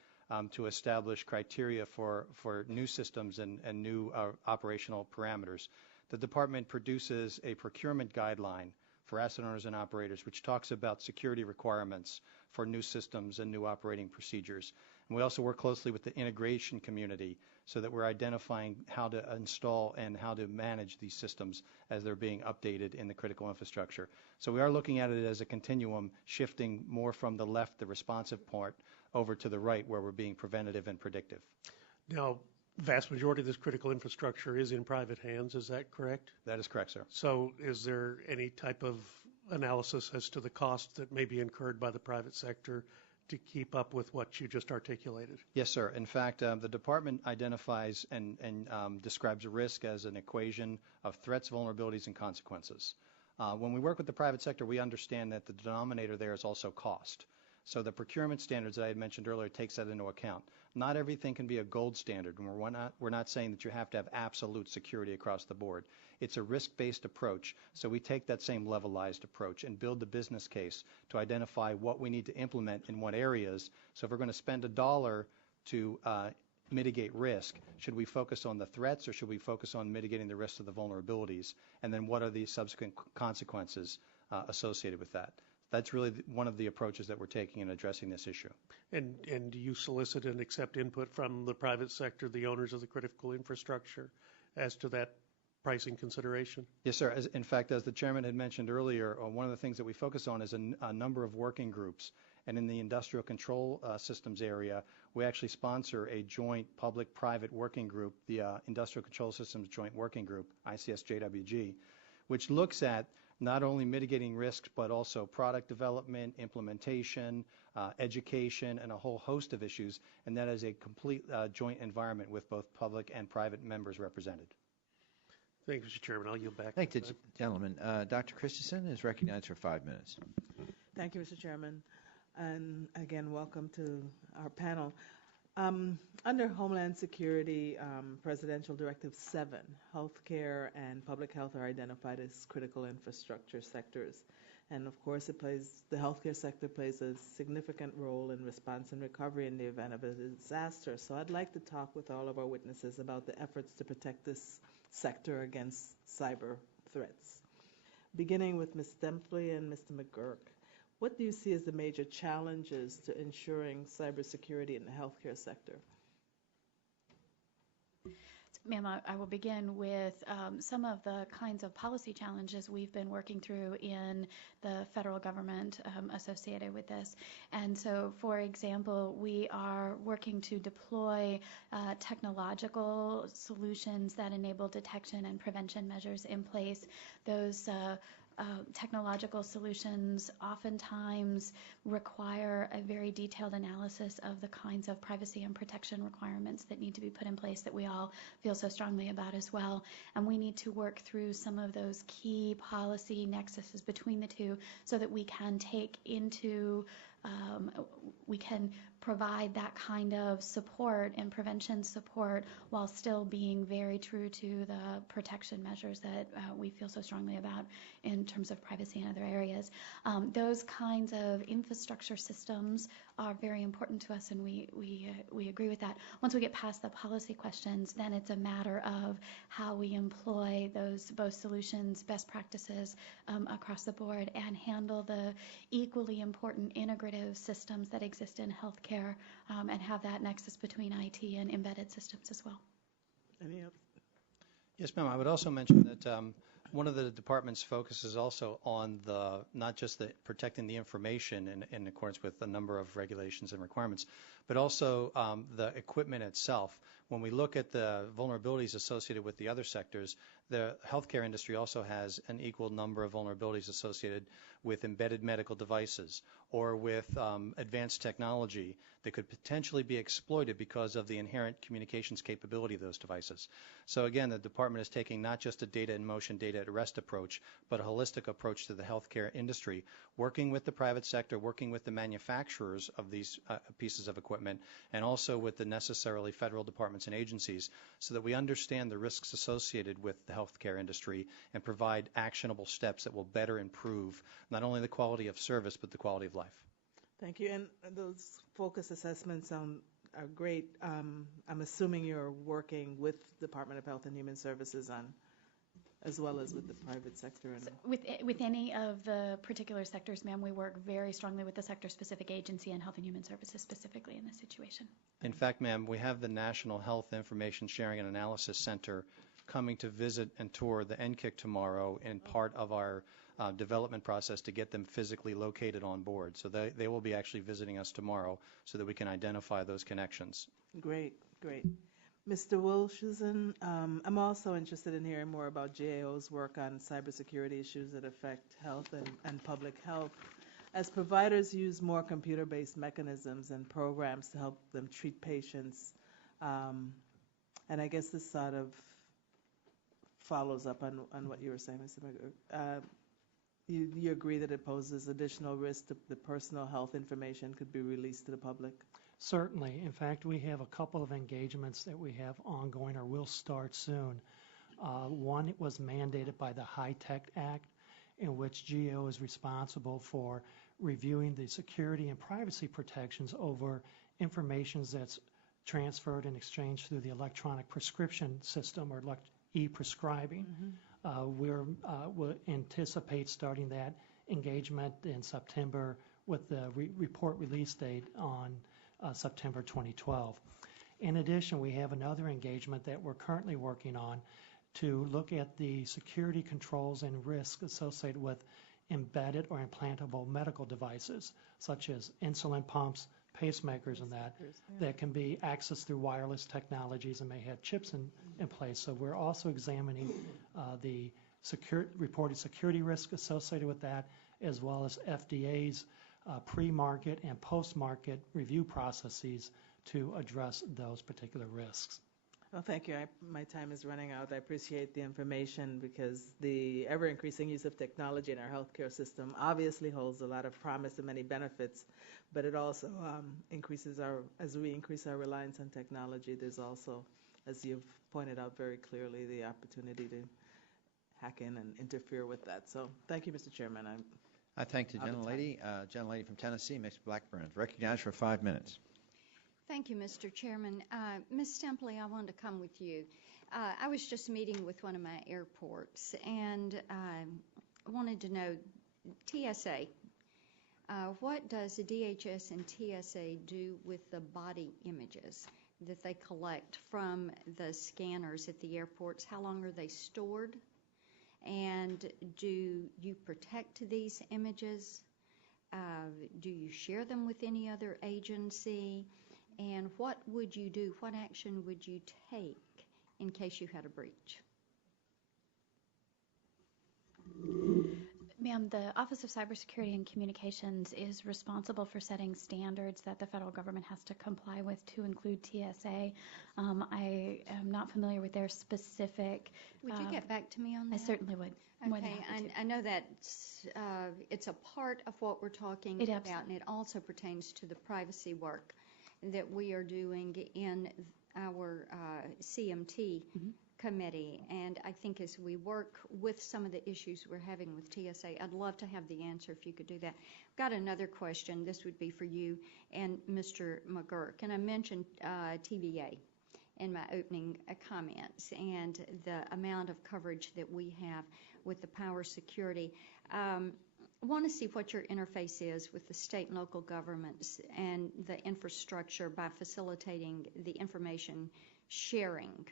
to establish criteria for new systems and new operational parameters. The department produces a procurement guideline for asset owners and operators, which talks about security requirements for new systems and new operating procedures. And we also work closely with the integration community so that we're identifying how to install and how to manage these systems as they're being updated in the critical infrastructure. So we are looking at it as a continuum, shifting more from the left, the responsive part, over to the right, where we're being preventative and predictive. Now, vast majority of this critical infrastructure is in private hands, is that correct? That is correct, sir. So is there any type of analysis as to the cost that may be incurred by the private sector to keep up with what you just articulated? Yes, sir. In fact, the department identifies and describes risk as an equation of threats, vulnerabilities, and consequences. When we work with the private sector, we understand that the denominator there is also cost. So the procurement standards that I had mentioned earlier takes that into account. Not everything can be a gold standard, and we're not saying that you have to have absolute security across the board. It's a risk-based approach, so we take that same levelized approach and build the business case to identify what we need to implement in what areas. So if we're going to spend $1 to mitigate risk, should we focus on the threats or should we focus on mitigating the rest of the vulnerabilities? And then what are the subsequent consequences associated with that? That's really one of the approaches that we're taking in addressing this issue. And do you solicit and accept input from the private sector, the owners of the critical infrastructure, as to that pricing consideration? Yes, sir. In fact, as the chairman had mentioned earlier, one of the things that we focus on is a number of working groups. And in the industrial control systems area, we actually sponsor a joint public-private working group, the Industrial Control Systems Joint Working Group, ICSJWG, which looks at not only mitigating risks, but also product development, implementation, education, and a whole host of issues. And that is a complete joint environment with both public and private members represented. Thank you, Mr. Chairman. I'll yield back. Thank you, gentlemen. Dr. Christensen is recognized for 5 minutes. Thank you, Mr. Chairman. And again, welcome to our panel. Under Homeland Security Presidential Directive 7, healthcare and public health are identified as critical infrastructure sectors. And of course, the healthcare sector plays a significant role in response and recovery in the event of a disaster. So I'd like to talk with all of our witnesses about the efforts to protect this sector against cyber threats. Beginning with Ms. Stempfli and Mr. McGurk. What do you see as the major challenges to ensuring cybersecurity in the healthcare sector? Ma'am, I will begin with some of the kinds of policy challenges we've been working through in the federal government associated with this. And so, for example, we are working to deploy technological solutions that enable detection and prevention measures in place. Those technological solutions oftentimes require a very detailed analysis of the kinds of privacy and protection requirements that need to be put in place that we all feel so strongly about as well. And we need to work through some of those key policy nexuses between the two so that we can we can provide that kind of support and prevention support while still being very true to the protection measures that we feel so strongly about in terms of privacy in other areas. Those kinds of infrastructure systems are very important to us, and we agree with that. Once we get past the policy questions, then it's a matter of how we employ both solutions, best practices across the board, and handle the equally important integrative systems that exist in healthcare and have that nexus between IT and embedded systems as well. Any other? Yes, ma'am. I would also mention that one of the department's focus is also on not just the protecting the information in accordance with a number of regulations and requirements, but also the equipment itself. When we look at the vulnerabilities associated with the other sectors, the healthcare industry also has an equal number of vulnerabilities associated with embedded medical devices or with advanced technology that could potentially be exploited because of the inherent communications capability of those devices. So again, the department is taking not just a data in motion, data at rest approach, but a holistic approach to the healthcare industry, working with the private sector, working with the manufacturers of these pieces of equipment, and also with the necessarily federal departments and agencies so that we understand the risks associated with the healthcare industry and provide actionable steps that will better improve not only the quality of service, but the quality of life. Thank you. And those focus assessments are great. I'm assuming you're working with Department of Health and Human Services on, as well as with the private sector. And So with any of the particular sectors, ma'am, we work very strongly with the sector-specific agency and Health and Human Services specifically in this situation. In fact, ma'am, we have the National Health Information Sharing and Analysis Center coming to visit and tour the NCIC tomorrow in part of our development process to get them physically located on board. So they will be actually visiting us tomorrow so that we can identify those connections. Great, great. Mr. Wilshusen, I'm also interested in hearing more about GAO's work on cybersecurity issues that affect health and public health. As providers use more computer-based mechanisms and programs to help them treat patients, and I guess this sort of follows up on what you were saying, Mr. McGurk. You agree that it poses additional risk to the personal health information could be released to the public? Certainly. In fact, we have a couple of engagements that we have ongoing or will start soon. One was mandated by the HITECH Act, in which GAO is responsible for reviewing the security and privacy protections over information that's transferred and exchanged through the electronic prescription system or e-prescribing. We'll anticipate starting that engagement in September with the report release date on September 2012. In addition, we have another engagement that we're currently working on to look at the security controls and risks associated with embedded or implantable medical devices, such as insulin pumps, pacemakers, and that can be accessed through wireless technologies and may have chips in place. So we're also examining the reported security risk associated with that, as well as FDA's pre-market and post-market review processes to address those particular risks. Well, thank you. My time is running out. I appreciate the information because the ever-increasing use of technology in our healthcare system obviously holds a lot of promise and many benefits, but it also as we increase our reliance on technology, there's also, as you've pointed out very clearly, the opportunity to hack in and interfere with that. So thank you, Mr. Chairman. I thank the gentlelady from Tennessee, Ms. Blackburn. Recognized for 5 minutes. Thank you, Mr. Chairman. Ms. Stempley, I wanted to come with you. I was just meeting with one of my airports and wanted to know, TSA, what does the DHS and TSA do with the body images that they collect from the scanners at the airports? How long are they stored? And do you protect these images? Do you share them with any other agency? And what would you do? What action would you take in case you had a breach? Ma'am, the Office of Cybersecurity and Communications is responsible for setting standards that the federal government has to comply with, to include TSA. I am not familiar with their specific... Would you get back to me on that? I certainly would. Okay, I know that it's a part of what we're talking about, and it also pertains to the privacy work that we are doing in our CMT committee. And I think as we work with some of the issues we're having with TSA, I'd love to have the answer if you could do that. I've got another question. This would be for you and Mr. McGurk. And I mentioned TVA in my opening comments and the amount of coverage that we have with the power security. I want to see what your interface is with the state and local governments and the infrastructure by facilitating the information sharing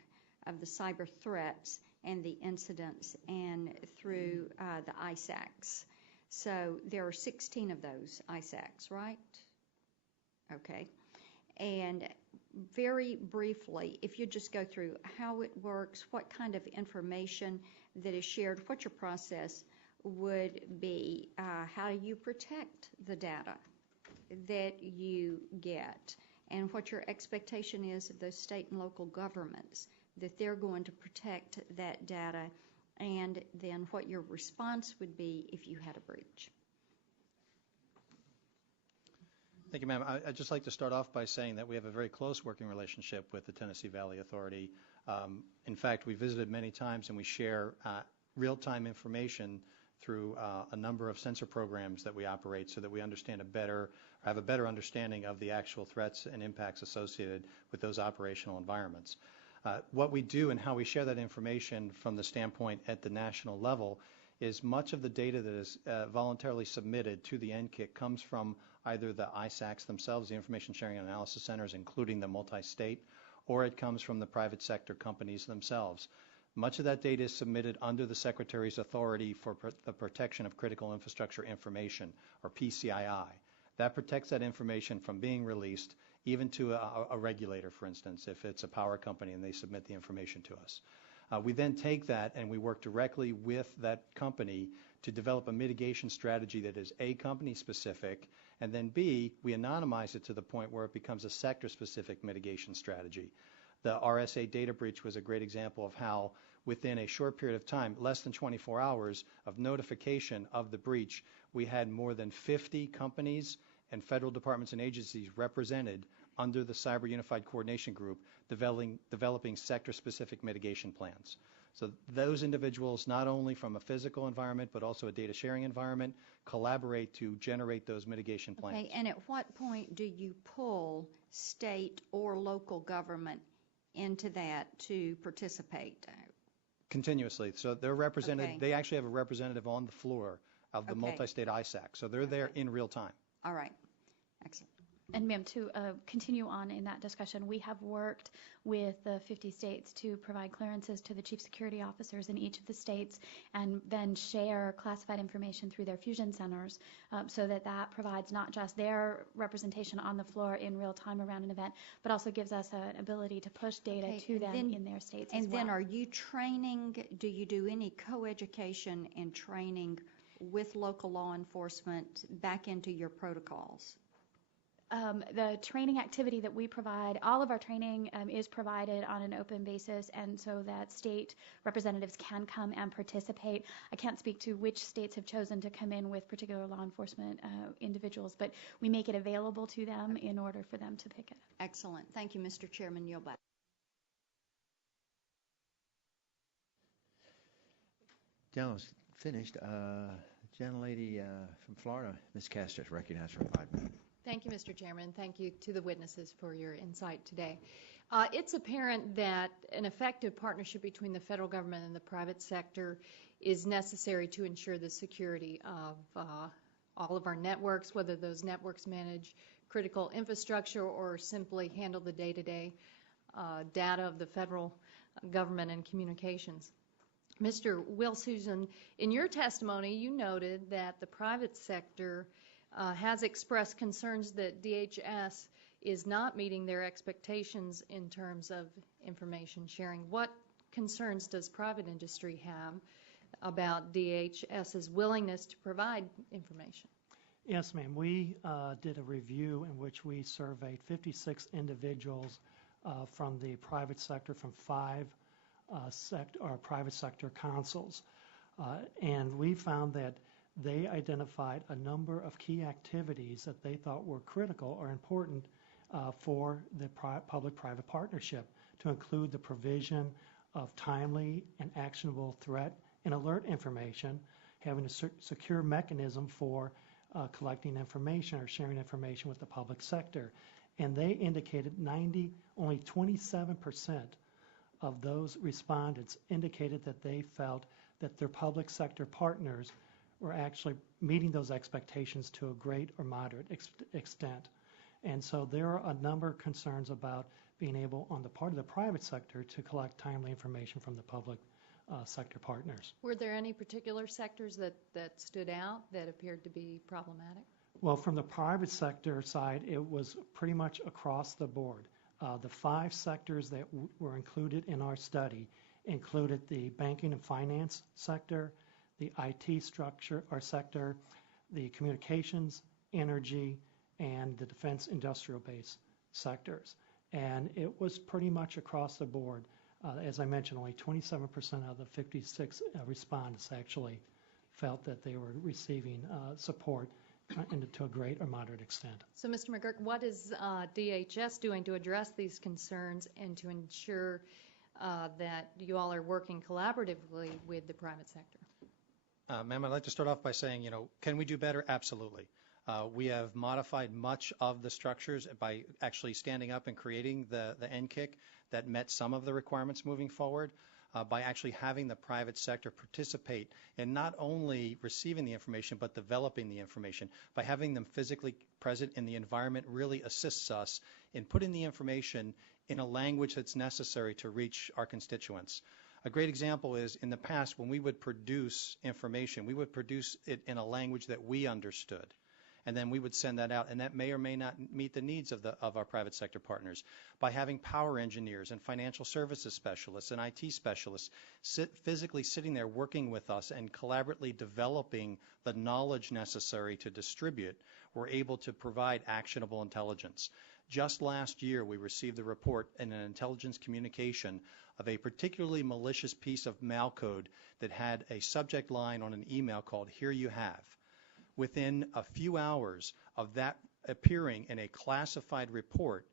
of the cyber threats and the incidents and through the ISACs. So there are 16 of those ISACs, right? Okay. And very briefly, if you just go through how it works, what kind of information that is shared, what your process would be, how you protect the data that you get, and what your expectation is of those state and local governments, that they're going to protect that data, and then what your response would be if you had a breach. Thank you, ma'am. I'd just like to start off by saying that we have a very close working relationship with the Tennessee Valley Authority. In fact, we visited many times and we share real-time information through a number of sensor programs that we operate so that we understand have a better understanding of the actual threats and impacts associated with those operational environments. What we do and how we share that information from the standpoint at the national level is much of the data that is voluntarily submitted to the NKIC comes from either the ISACs themselves, the Information Sharing and Analysis Centers, including the multi-state, or it comes from the private sector companies themselves. Much of that data is submitted under the Secretary's authority for the protection of critical infrastructure information, or PCII. That protects that information from being released, even to a regulator, for instance, if it's a power company and they submit the information to us. We then take that and we work directly with that company to develop a mitigation strategy that is A, company specific, and then B, we anonymize it to the point where it becomes a sector specific mitigation strategy. The RSA data breach was a great example of how within a short period of time, less than 24 hours of notification of the breach, we had more than 50 companies and federal departments and agencies represented under the Cyber Unified Coordination Group developing sector-specific mitigation plans. So those individuals, not only from a physical environment but also a data sharing environment, collaborate to generate those mitigation plans. Okay, and at what point do you pull state or local government into that to participate? Continuously. So they're represented, Okay. They actually have a representative on the floor of the Okay. multi-state ISAC. So they're there Okay. in real time. All right, excellent. And ma'am, to continue on in that discussion, we have worked with the 50 states to provide clearances to the chief security officers in each of the states and then share classified information through their fusion centers so that provides not just their representation on the floor in real time around an event, but also gives us an ability to push data to them in their states as well. And then are you training, do you do any co-education and training with local law enforcement back into your protocols? The training activity that we provide, all of our training is provided on an open basis, and so that state representatives can come and participate. I can't speak to which states have chosen to come in with particular law enforcement individuals, but we make it available to them in order for them to pick it up. Excellent. Thank you, Mr. Chairman. Yield back. Gentleman's finished. Gentlelady from Florida, Ms. Castor, is recognized for 5 minutes. Thank you, Mr. Chairman. Thank you to the witnesses for your insight today. It's apparent that an effective partnership between the federal government and the private sector is necessary to ensure the security of all of our networks, whether those networks manage critical infrastructure or simply handle the day-to-day data of the federal government and communications. Mr. Will Susan, in your testimony, you noted that the private sector has expressed concerns that DHS is not meeting their expectations in terms of information sharing. What concerns does private industry have about DHS's willingness to provide information? Yes, ma'am. We did a review in which we surveyed 56 individuals from the private sector from 5 private sector councils. And we found that they identified a number of key activities that they thought were critical or important for the public-private partnership, to include the provision of timely and actionable threat and alert information, having a secure mechanism for collecting information or sharing information with the public sector. And they indicated only 27% of those respondents indicated that they felt that their public sector partners were actually meeting those expectations to a great or moderate extent. And so there are a number of concerns about being able, on the part of the private sector, to collect timely information from the public sector partners. Were there any particular sectors that stood out that appeared to be problematic? Well, from the private sector side, it was pretty much across the board. The 5 sectors that were included in our study included the banking and finance sector, the IT sector, the communications, energy, and the defense industrial base sectors. And it was pretty much across the board. As I mentioned, only 27% of the 56 respondents actually felt that they were receiving support to a great or moderate extent. So, Mr. McGurk, what is DHS doing to address these concerns and to ensure that you all are working collaboratively with the private sector. Ma'am, I'd like to start off by saying, can we do better? Absolutely. We have modified much of the structures by actually standing up and creating the NCIC that met some of the requirements moving forward, by actually having the private sector participate in not only receiving the information but developing the information. By having them physically present in the environment really assists us in putting the information in a language that's necessary to reach our constituents. A great example is in the past when we would produce information, we would produce it in a language that we understood. And then we would send that out, and that may or may not meet the needs of our private sector partners. By having power engineers and financial services specialists and IT specialists physically sitting there working with us and collaboratively developing the knowledge necessary to distribute, we're able to provide actionable intelligence. Just last year, we received a report in an intelligence communication of a particularly malicious piece of malcode that had a subject line on an email called "Here You Have." Within a few hours of that appearing in a classified report,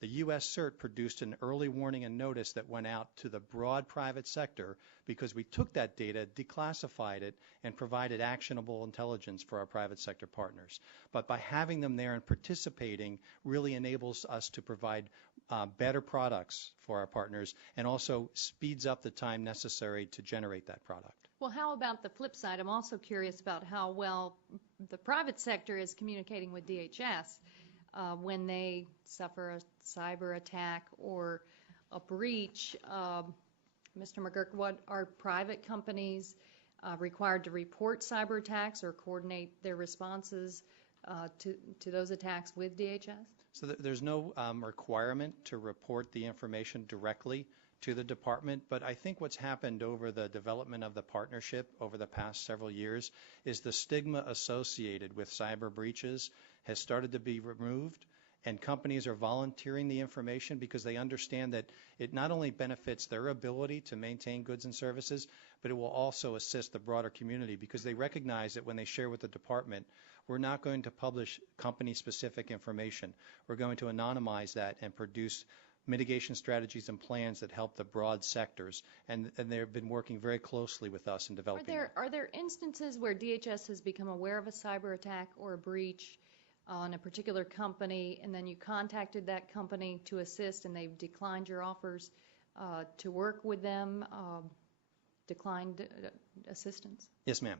the USCERT produced an early warning and notice that went out to the broad private sector because we took that data, declassified it, and provided actionable intelligence for our private sector partners. But by having them there and participating really enables us to provide better products for our partners and also speeds up the time necessary to generate that product. Well, how about the flip side? I'm also curious about how well the private sector is communicating with DHS when they suffer a cyber attack or a breach. Mr. McGurk, what are private companies required to report cyber attacks or coordinate their responses to those attacks with DHS? So there's no requirement to report the information directly to the department, but I think what's happened over the development of the partnership over the past several years is the stigma associated with cyber breaches has started to be removed, and companies are volunteering the information because they understand that it not only benefits their ability to maintain goods and services, but it will also assist the broader community because they recognize that when they share with the department, we're not going to publish company-specific information. We're going to anonymize that and produce mitigation strategies and plans that help the broad sectors, and they've been working very closely with us in developing that. Are there instances where DHS has become aware of a cyber attack or a breach on a particular company, and then you contacted that company to assist, and they've declined your offers to work with them, declined assistance? Yes, ma'am.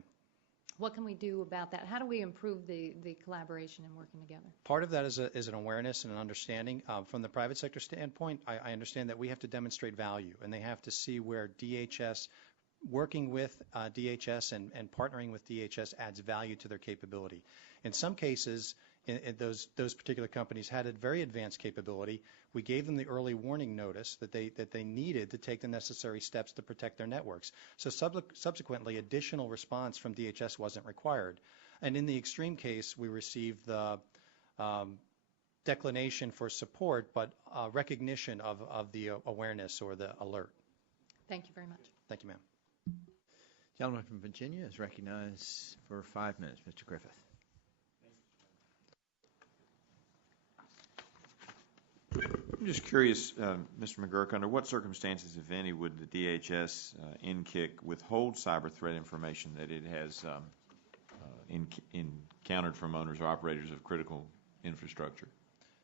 What can we do about that? How do we improve the collaboration and working together? Part of that is an awareness and an understanding. From the private sector standpoint, I understand that we have to demonstrate value, and they have to see where DHS, working with DHS and partnering with DHS adds value to their capability. In some cases, those particular companies had a very advanced capability. We gave them the early warning notice that they needed to take the necessary steps to protect their networks. So subsequently, additional response from DHS wasn't required. And in the extreme case, we received the declination for support, but recognition of the awareness or the alert. Thank you very much. Thank you, ma'am. Gentleman from Virginia is recognized for 5 minutes. Mr. Griffith. I'm just curious, Mr. McGurk, under what circumstances, if any, would the DHS NCIC withhold cyber threat information that it has encountered from owners or operators of critical infrastructure?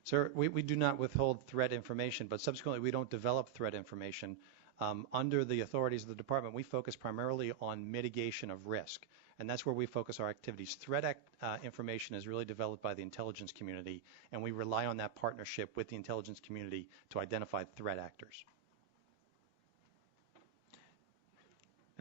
Sir, we do not withhold threat information, but subsequently we don't develop threat information. Under the authorities of the department, we focus primarily on mitigation of risk, and that's where we focus our activities. Threat information is really developed by the intelligence community, and we rely on that partnership with the intelligence community to identify threat actors.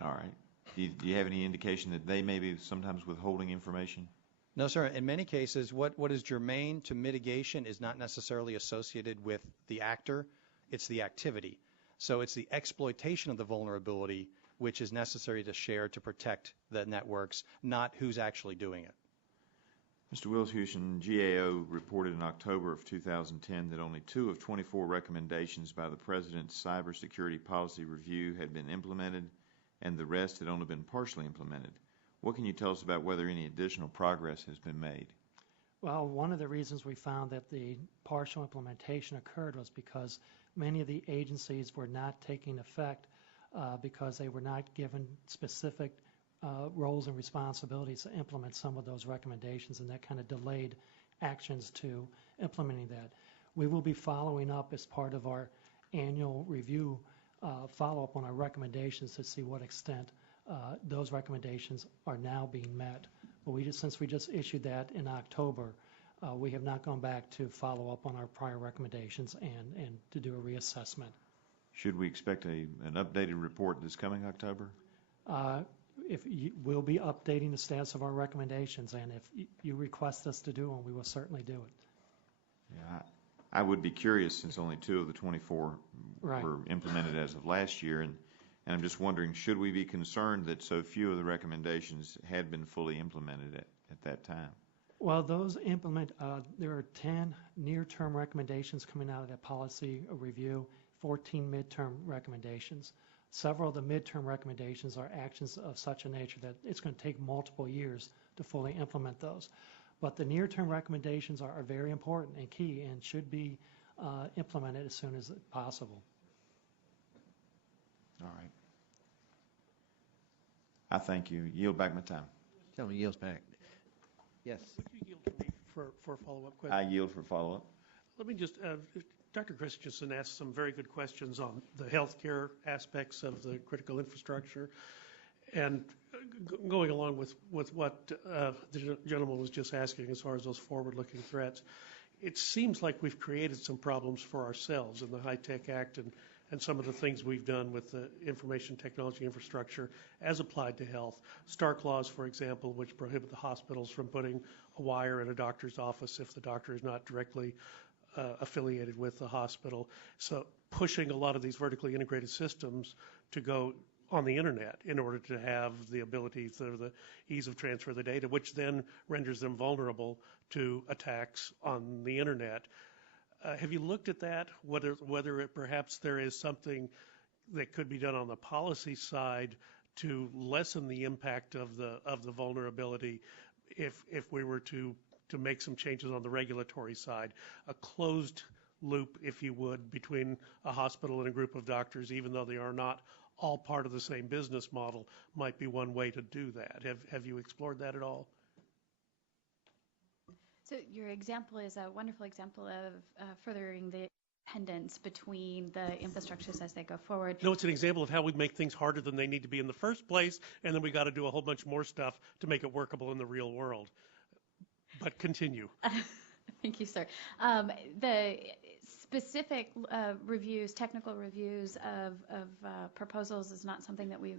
All right. Do you have any indication that they may be sometimes withholding information? No, sir. In many cases, what is germane to mitigation is not necessarily associated with the actor. It's the activity. So it's the exploitation of the vulnerability which is necessary to share to protect the networks, not who's actually doing it. Mr. Wills-Houston, GAO reported in October of 2010 that only 2 of 24 recommendations by the President's Cybersecurity Policy Review had been implemented, and the rest had only been partially implemented. What can you tell us about whether any additional progress has been made? Well, one of the reasons we found that the partial implementation occurred was because many of the agencies were not taking effect because they were not given specific roles and responsibilities to implement some of those recommendations, and that kind of delayed actions to implementing that. We will be following up as part of our annual review, follow-up on our recommendations to see what extent those recommendations are now being met. But since we just issued that in October, we have not gone back to follow up on our prior recommendations and to do a reassessment. Should we expect an updated report this coming October? We'll be updating the status of our recommendations, and if you request us to do one, we will certainly do it. Yeah, I would be curious, since only 2 of the 24 were implemented as of last year, and I'm just wondering, should we be concerned that so few of the recommendations had been fully implemented at that time? Well, those there are 10 near-term recommendations coming out of that policy review, 14 midterm recommendations. Several of the midterm recommendations are actions of such a nature that it's going to take multiple years to fully implement those. But the near-term recommendations are very important and key and should be implemented as soon as possible. All right. I thank you. Yield back my time. Gentleman yields back. Yes. Would you yield to me for a follow-up question? I yield for follow-up. Let me just, Dr. Christensen asked some very good questions on the healthcare aspects of the critical infrastructure. And going along with what the gentleman was just asking as far as those forward-looking threats, it seems like we've created some problems for ourselves in the HITECH Act and some of the things we've done with the information technology infrastructure as applied to health. Stark laws, for example, which prohibit the hospitals from putting a wire in a doctor's office if the doctor is not directly affiliated with the hospital. So pushing a lot of these vertically integrated systems to go on the internet in order to have the ability for the ease of transfer of the data, which then renders them vulnerable to attacks on the internet. Have you looked at that, whether perhaps there is something that could be done on the policy side to lessen the impact of the vulnerability if we were to make some changes on the regulatory side, a closed loop, if you would, between a hospital and a group of doctors, even though they are not all part of the same business model, might be one way to do that. Have you explored that at all? So your example is a wonderful example of furthering the dependence between the infrastructures as they go forward. No, it's an example of how we make things harder than they need to be in the first place, and then we got to do a whole bunch more stuff to make it workable in the real world. But continue. Thank you, sir. The specific reviews, technical reviews of proposals is not something that we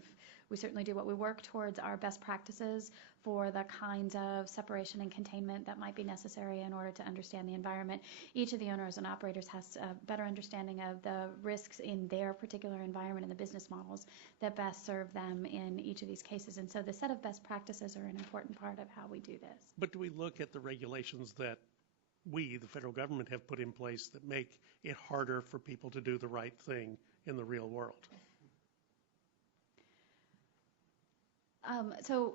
certainly do. What we work towards are best practices for the kinds of separation and containment that might be necessary in order to understand the environment. Each of the owners and operators has a better understanding of the risks in their particular environment and the business models that best serve them in each of these cases. And so the set of best practices are an important part of how we do this. But do we look at the regulations that we, the federal government, have put in place that make it harder for people to do the right thing in the real world? So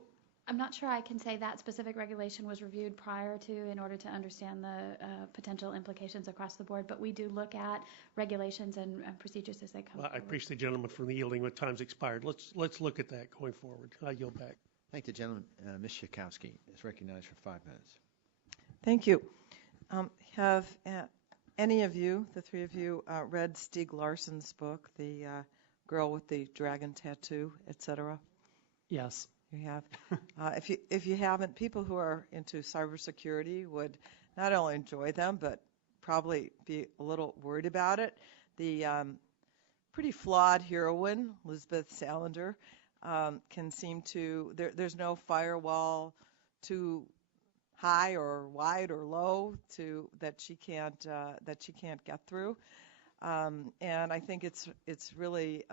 I'm not sure I can say that specific regulation was reviewed prior to in order to understand the potential implications across the board, but we do look at regulations and procedures as they come forward. I appreciate the gentleman from the yielding when time's expired. Let's look at that going forward. I yield back. Thank the gentleman. Ms. Schakowsky is recognized for 5 minutes. Thank you. Have any of you, the three of you, read Stieg Larsson's book, The Girl with the Dragon Tattoo, etc.? Yes. You have? If you haven't, people who are into cybersecurity would not only enjoy them, but probably be a little worried about it. The pretty flawed heroine, Elizabeth Salander, can seem to, there's no firewall too high or wide or low that she can't get through, and I think it's really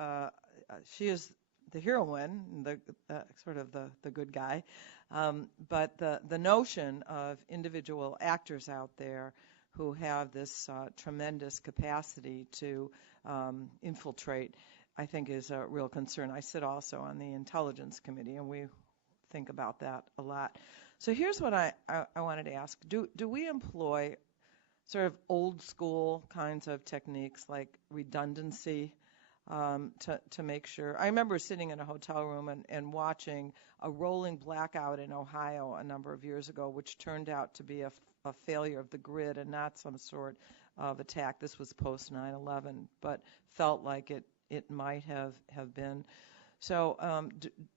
she is the heroine, the sort of the good guy, but the notion of individual actors out there who have this tremendous capacity to infiltrate, I think, is a real concern. I sit also on the Intelligence Committee, and we think about that a lot. So here's what I wanted to ask. Do we employ sort of old school kinds of techniques like redundancy to make sure? I remember sitting in a hotel room and watching a rolling blackout in Ohio a number of years ago, which turned out to be a failure of the grid and not some sort of attack. This was post 9/11, but felt like it might have been. So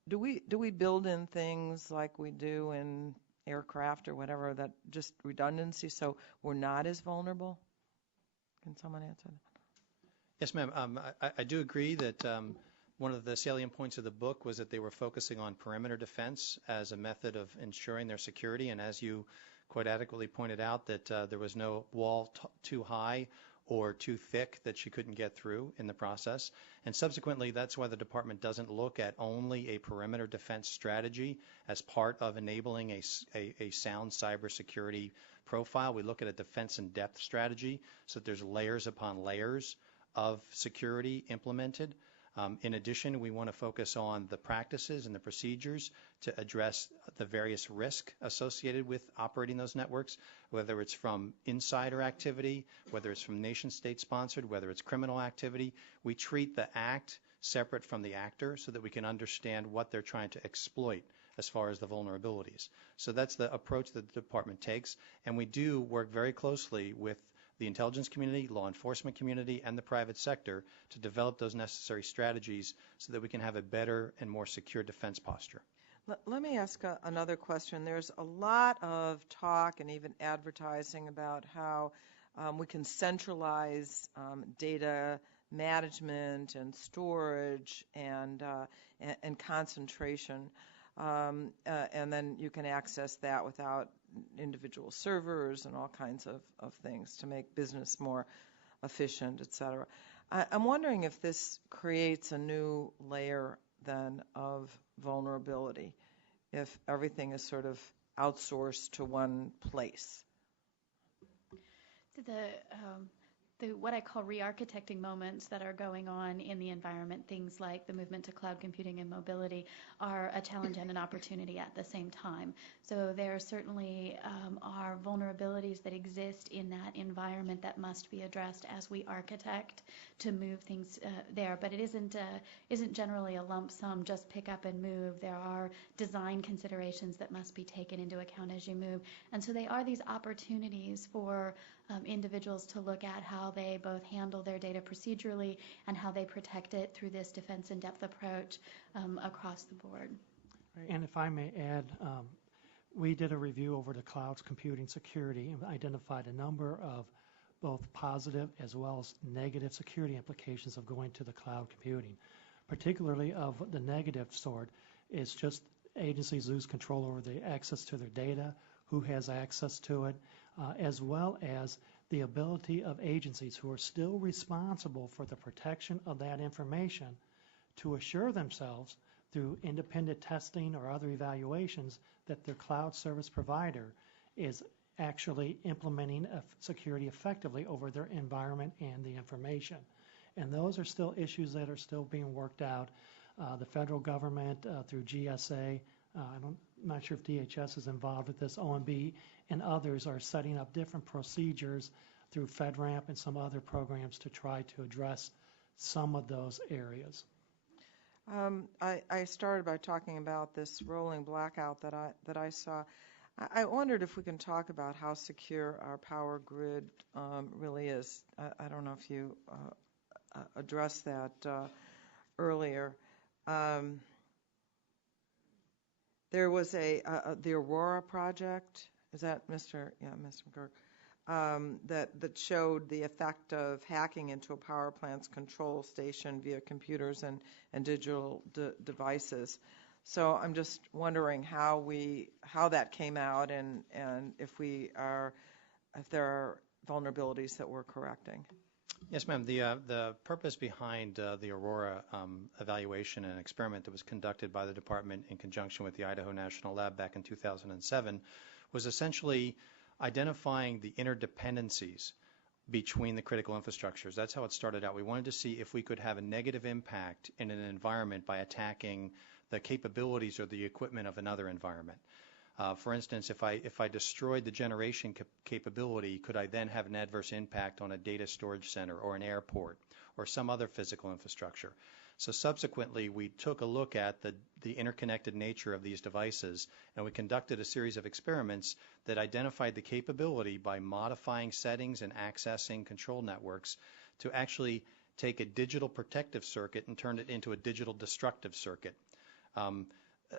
do we build in things like we do in aircraft or whatever, that just redundancy so we're not as vulnerable? Can someone answer that? Yes, ma'am. I do agree that one of the salient points of the book was that they were focusing on perimeter defense as a method of ensuring their security. And as you quite adequately pointed out, that there was no wall too high or too thick that she couldn't get through in the process. And subsequently, that's why the department doesn't look at only a perimeter defense strategy as part of enabling a sound cybersecurity profile. We look at a defense in depth strategy so that there's layers upon layers of security implemented. In addition, we want to focus on the practices and the procedures to address the various risks associated with operating those networks, whether it's from insider activity, whether it's from nation-state sponsored, whether it's criminal activity. We treat the act separate from the actor so that we can understand what they're trying to exploit as far as the vulnerabilities. So that's the approach that the department takes, and we do work very closely with the intelligence community, law enforcement community, and the private sector to develop those necessary strategies so that we can have a better and more secure defense posture. Let me ask another question. There's a lot of talk and even advertising about how we can centralize data management and storage and concentration, and then you can access that without individual servers and all kinds of things to make business more efficient, et cetera. I'm wondering if this creates a new layer then of vulnerability, if everything is sort of outsourced to one place. What I call re-architecting moments that are going on in the environment, things like the movement to cloud computing and mobility, are a challenge and an opportunity at the same time. So there certainly are vulnerabilities that exist in that environment that must be addressed as we architect to move things there. But it isn't generally a lump sum, just pick up and move. There are design considerations that must be taken into account as you move. And so they are these opportunities for individuals to look at how they both handle their data procedurally and how they protect it through this defense in depth approach across the board. And if I may add, we did a review over the cloud's computing security and identified a number of both positive as well as negative security implications of going to the cloud computing. Particularly of the negative sort is just agencies lose control over the access to their data, who has access to it, as well as the ability of agencies who are still responsible for the protection of that information to assure themselves through independent testing or other evaluations that their cloud service provider is actually implementing security effectively over their environment and the information. And those are still issues that are still being worked out. The federal government through GSA, I'm not sure if DHS is involved with this, OMB and others are setting up different procedures through FedRAMP and some other programs to try to address some of those areas. I started by talking about this rolling blackout that I saw. I wondered if we can talk about how secure our power grid really is. I don't know if you addressed that earlier. There was the Aurora project. Is that Mr. McGurk? That showed the effect of hacking into a power plant's control station via computers and digital devices. So I'm just wondering how that came out and if there are vulnerabilities that we're correcting. Yes, ma'am. The purpose behind the Aurora evaluation and experiment that was conducted by the department in conjunction with the Idaho National Lab back in 2007 was essentially identifying the interdependencies between the critical infrastructures. That's how it started out. We wanted to see if we could have a negative impact in an environment by attacking the capabilities or the equipment of another environment. For instance, if I destroyed the generation capability, could I then have an adverse impact on a data storage center or an airport or some other physical infrastructure? So subsequently, we took a look at the interconnected nature of these devices, and we conducted a series of experiments that identified the capability by modifying settings and accessing control networks to actually take a digital protective circuit and turn it into a digital destructive circuit.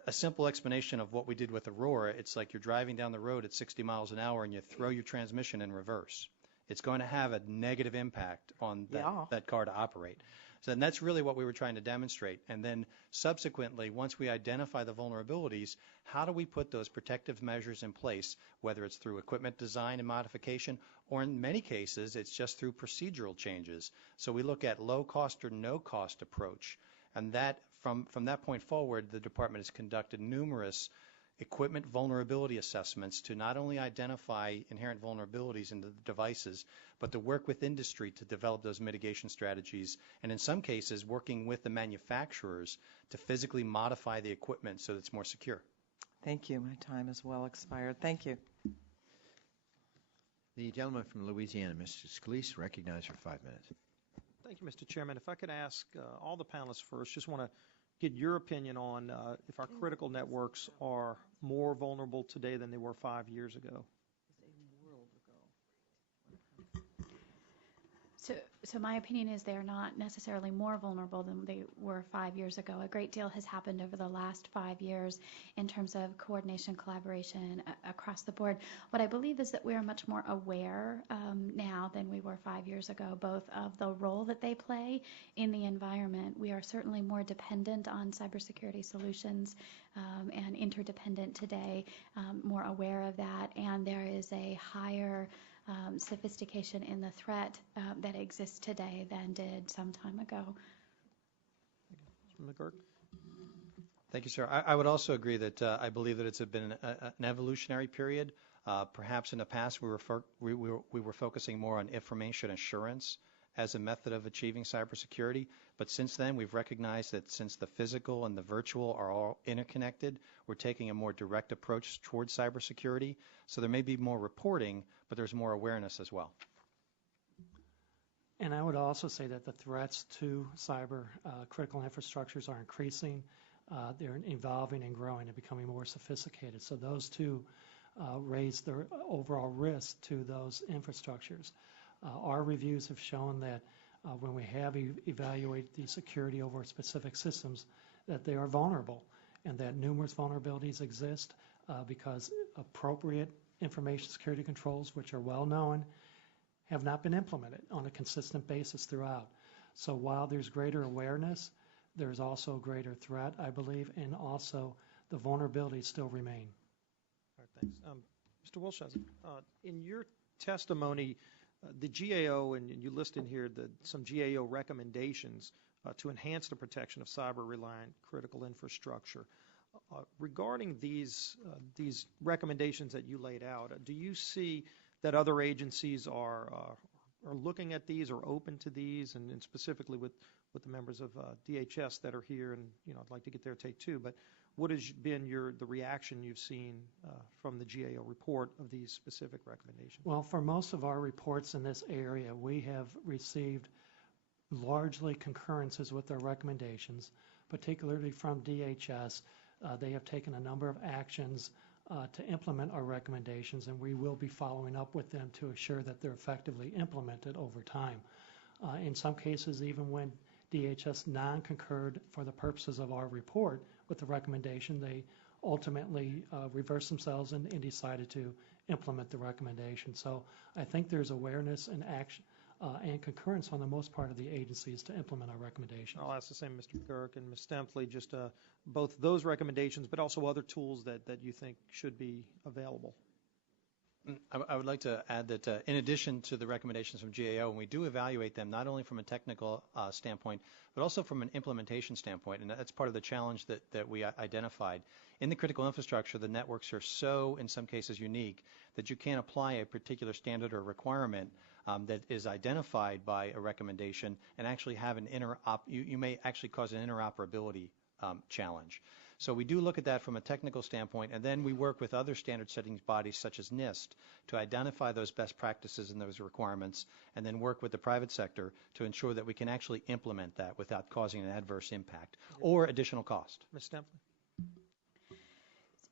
A simple explanation of what we did with Aurora, it's like you're driving down the road at 60 miles an hour and you throw your transmission in reverse. It's going to have a negative impact on that car to operate. So and that's really what we were trying to demonstrate. And then subsequently, once we identify the vulnerabilities, how do we put those protective measures in place, whether it's through equipment design and modification, or in many cases, it's just through procedural changes. So we look at low cost or no cost approach. And that from that point forward, the department has conducted numerous equipment vulnerability assessments to not only identify inherent vulnerabilities in the devices, but to work with industry to develop those mitigation strategies, and in some cases, working with the manufacturers to physically modify the equipment so that it's more secure. Thank you. My time is well expired. Thank you. The gentleman from Louisiana, Mr. Scalise, recognized for 5 minutes. Thank you, Mr. Chairman. If I could ask all the panelists first, just want to get your opinion on if our critical networks are more vulnerable today than they were 5 years ago. So my opinion is they're not necessarily more vulnerable than they were 5 years ago. A great deal has happened over the last 5 years in terms of coordination, collaboration across the board. What I believe is that we are much more aware now than we were 5 years ago, both of the role that they play in the environment. We are certainly more dependent on cybersecurity solutions and interdependent today, more aware of that, and there is a higher sophistication in the threat that exists today than did some time ago. Mr. McGurk? Thank you, sir. I would also agree that I believe that it's been an evolutionary period. Perhaps in the past we were focusing more on information assurance as a method of achieving cybersecurity, but since then we've recognized that since the physical and the virtual are all interconnected, we're taking a more direct approach towards cybersecurity. So there may be more reporting, but there's more awareness as well. And I would also say that the threats to cyber critical infrastructures are increasing. They're evolving and growing and becoming more sophisticated. So those two raise the overall risk to those infrastructures. Our reviews have shown that when we have evaluated the security over specific systems, that they are vulnerable and that numerous vulnerabilities exist because appropriate information security controls, which are well known, have not been implemented on a consistent basis throughout. So while there's greater awareness, there's also greater threat, I believe, and also the vulnerabilities still remain. All right, thanks. Mr. Wilshausen, in your testimony, the GAO, and you list in here some GAO recommendations to enhance the protection of cyber-reliant critical infrastructure. Regarding these recommendations that you laid out, do you see that other agencies are looking at these or open to these, and specifically with the members of DHS that are here, and I'd like to get their take too, but what has been the reaction you've seen from the GAO report of these specific recommendations? Well, for most of our reports in this area, we have received largely concurrences with their recommendations, particularly from DHS. They have taken a number of actions to implement our recommendations, and we will be following up with them to assure that they're effectively implemented over time. In some cases, even when DHS non-concurred for the purposes of our report with the recommendation, they ultimately reversed themselves and decided to implement the recommendation. So I think there's awareness and action and concurrence on the most part of the agencies to implement our recommendations. I'll ask the same, Mr. McGurk and Ms. Stempley, just both those recommendations, but also other tools that you think should be available. I would like to add that in addition to the recommendations from GAO, and we do evaluate them not only from a technical standpoint, but also from an implementation standpoint, and that's part of the challenge that we identified. In the critical infrastructure, the networks are so, in some cases, unique that you can't apply a particular standard or requirement that is identified by a recommendation and actually have you may actually cause an interoperability challenge. So we do look at that from a technical standpoint, and then we work with other standard setting bodies such as NIST to identify those best practices and those requirements, and then work with the private sector to ensure that we can actually implement that without causing an adverse impact or additional cost. Ms. Stempley?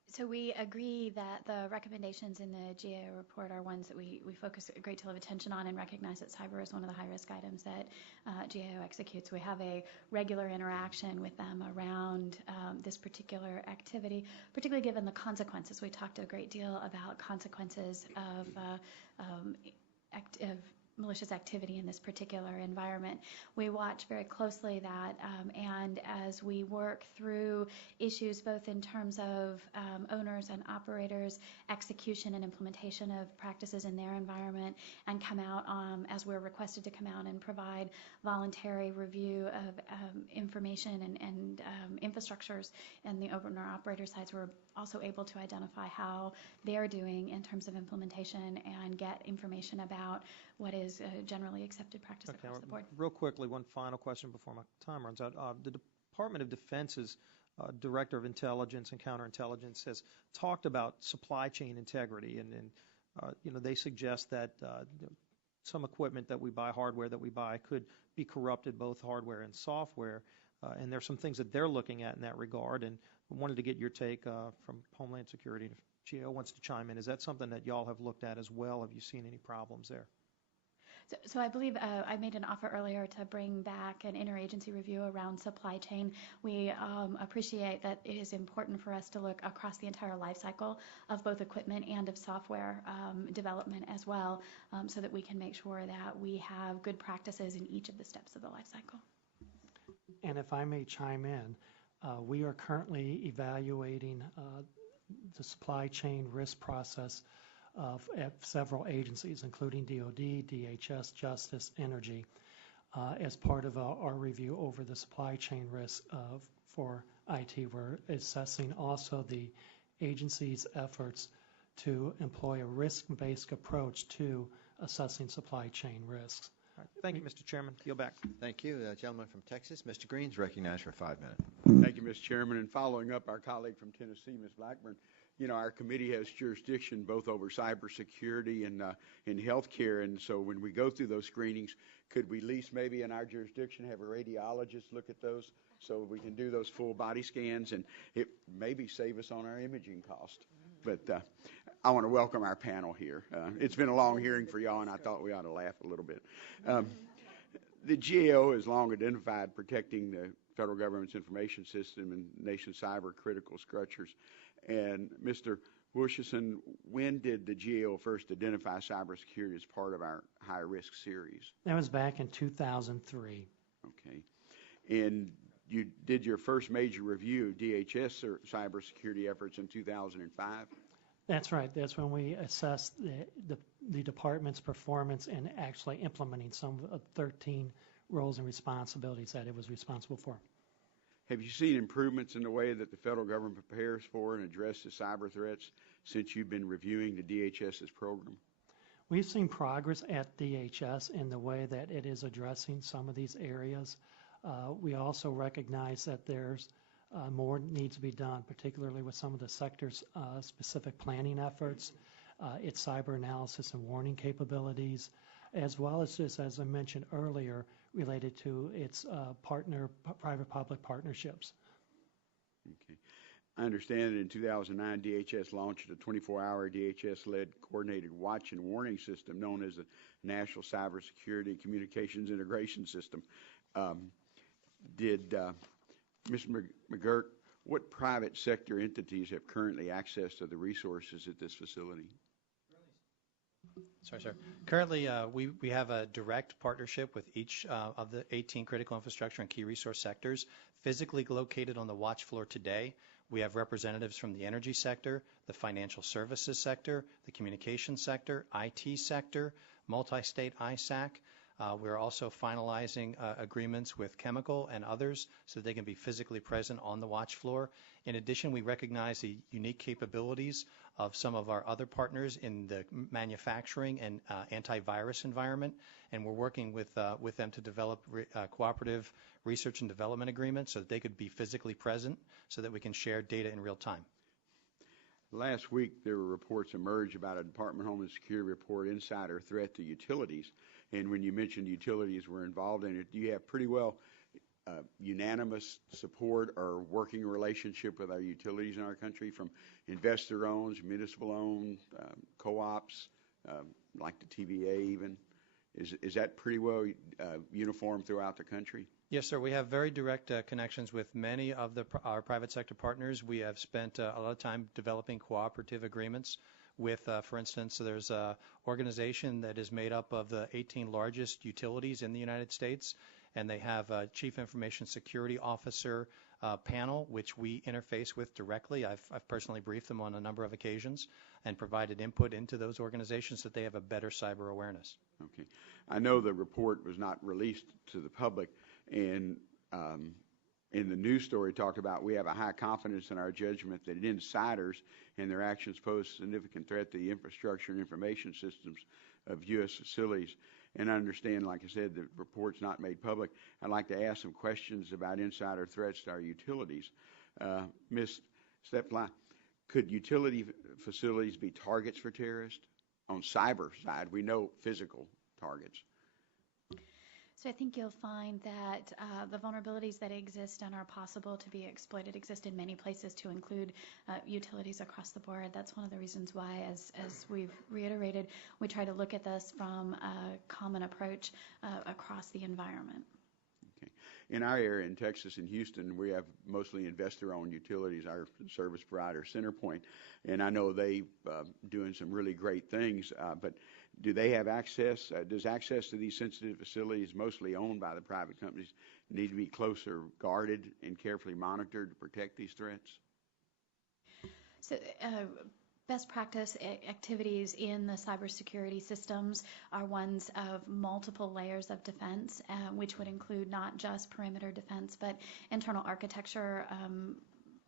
So we agree that the recommendations in the GAO report are ones that we focus a great deal of attention on and recognize that cyber is one of the high-risk items that GAO executes. We have a regular interaction with them around this particular activity, particularly given the consequences. We talked a great deal about consequences of malicious activity in this particular environment. We watch very closely that, and as we work through issues both in terms of owners and operators, execution and implementation of practices in their environment, and come out as we're requested to come out and provide voluntary review of information and infrastructures and the owner-operator sides, we're also able to identify how they're doing in terms of implementation and get information about what is generally accepted practice across the board. Real quickly, one final question before my time runs out. The Department of Defense's Director of Intelligence and Counterintelligence has talked about supply chain integrity, and they suggest that some equipment that we buy, hardware that we buy, could be corrupted, both hardware and software. And there's some things that they're looking at in that regard, and I wanted to get your take from Homeland Security. If GAO wants to chime in, is that something that y'all have looked at as well? Have you seen any problems there? So I believe I made an offer earlier to bring back an interagency review around supply chain. We appreciate that it is important for us to look across the entire life cycle of both equipment and of software development as well, so that we can make sure that we have good practices in each of the steps of the life cycle. And if I may chime in, we are currently evaluating the supply chain risk process at several agencies, including DOD, DHS, Justice, Energy, as part of our review over the supply chain risk for IT. We're assessing also the agency's efforts to employ a risk-based approach to assessing supply chain risks. All right. Thank you, Mr. Chairman. Yield back. Thank you. The gentleman from Texas, Mr. Green's recognized for 5 minutes. Thank you, Mr. Chairman. And following up our colleague from Tennessee, Ms. Blackburn, our committee has jurisdiction both over cybersecurity and healthcare, and so when we go through those screenings, could we at least maybe in our jurisdiction have a radiologist look at those so we can do those full body scans, and it maybe save us on our imaging cost. But I want to welcome our panel here. It's been a long hearing for y'all, and I thought we ought to laugh a little bit. The GAO has long identified protecting the federal government's information system and nation's cyber critical structures. And Mr. Wilshison, when did the GAO first identify cybersecurity as part of our high-risk series? That was back in 2003. Okay. And you did your first major review of DHS cybersecurity efforts in 2005? That's right. That's when we assessed the department's performance in actually implementing some of the 13 roles and responsibilities that it was responsible for. Have you seen improvements in the way that the federal government prepares for and addresses cyber threats since you've been reviewing the DHS's program? We've seen progress at DHS in the way that it is addressing some of these areas. We also recognize that there's more needs to be done, particularly with some of the sector's specific planning efforts, its cyber analysis and warning capabilities, as well as just, as I mentioned earlier, related to its private-public partnerships. Okay. I understand that in 2009, DHS launched a 24-hour DHS-led coordinated watch and warning system known as the National Cybersecurity Communications Integration System. Mr. McGurk, what private sector entities have currently access to the resources at this facility? Sorry, sir. Currently, we have a direct partnership with each of the 18 critical infrastructure and key resource sectors physically located on the watch floor today. We have representatives from the energy sector, the financial services sector, the communications sector, IT sector, multi-state ISAC. We're also finalizing agreements with chemical and others so that they can be physically present on the watch floor. In addition, we recognize the unique capabilities of some of our other partners in the manufacturing and antivirus environment, and we're working with them to develop cooperative research and development agreements so that they could be physically present so that we can share data in real time. Last week, there were reports emerged about a Department of Homeland Security report, insider threat to utilities. And when you mentioned utilities were involved in it, do you have pretty well unanimous support or working relationship with our utilities in our country, from investor-owned, municipal-owned, co-ops, like the TVA even? Is that pretty well uniform throughout the country? Yes, sir. We have very direct connections with many of our private sector partners. We have spent a lot of time developing cooperative agreements with, for instance, there's an organization that is made up of the 18 largest utilities in the United States, and they have a Chief Information Security Officer panel, which we interface with directly. I've personally briefed them on a number of occasions and provided input into those organizations so that they have a better cyber awareness. Okay. I know the report was not released to the public, and in the news story talked about we have a high confidence in our judgment that insiders and their actions pose significant threat to the infrastructure and information systems of U.S. facilities. And I understand, like I said, the report's not made public. I'd like to ask some questions about insider threats to our utilities. Ms. Stepfly, could utility facilities be targets for terrorists? On cyber side, we know physical targets. So I think you'll find that the vulnerabilities that exist and are possible to be exploited exist in many places, to include utilities across the board. That's one of the reasons why, as we've reiterated, we try to look at this from a common approach across the environment. Okay. In our area in Texas and Houston, we have mostly investor-owned utilities, our service provider, CenterPoint, and I know they doing some really great things, but do they have access? Does access to these sensitive facilities, mostly owned by the private companies, need to be closer guarded and carefully monitored to protect these threats? So best practice activities in the cybersecurity systems are ones of multiple layers of defense, which would include not just perimeter defense, but internal architecture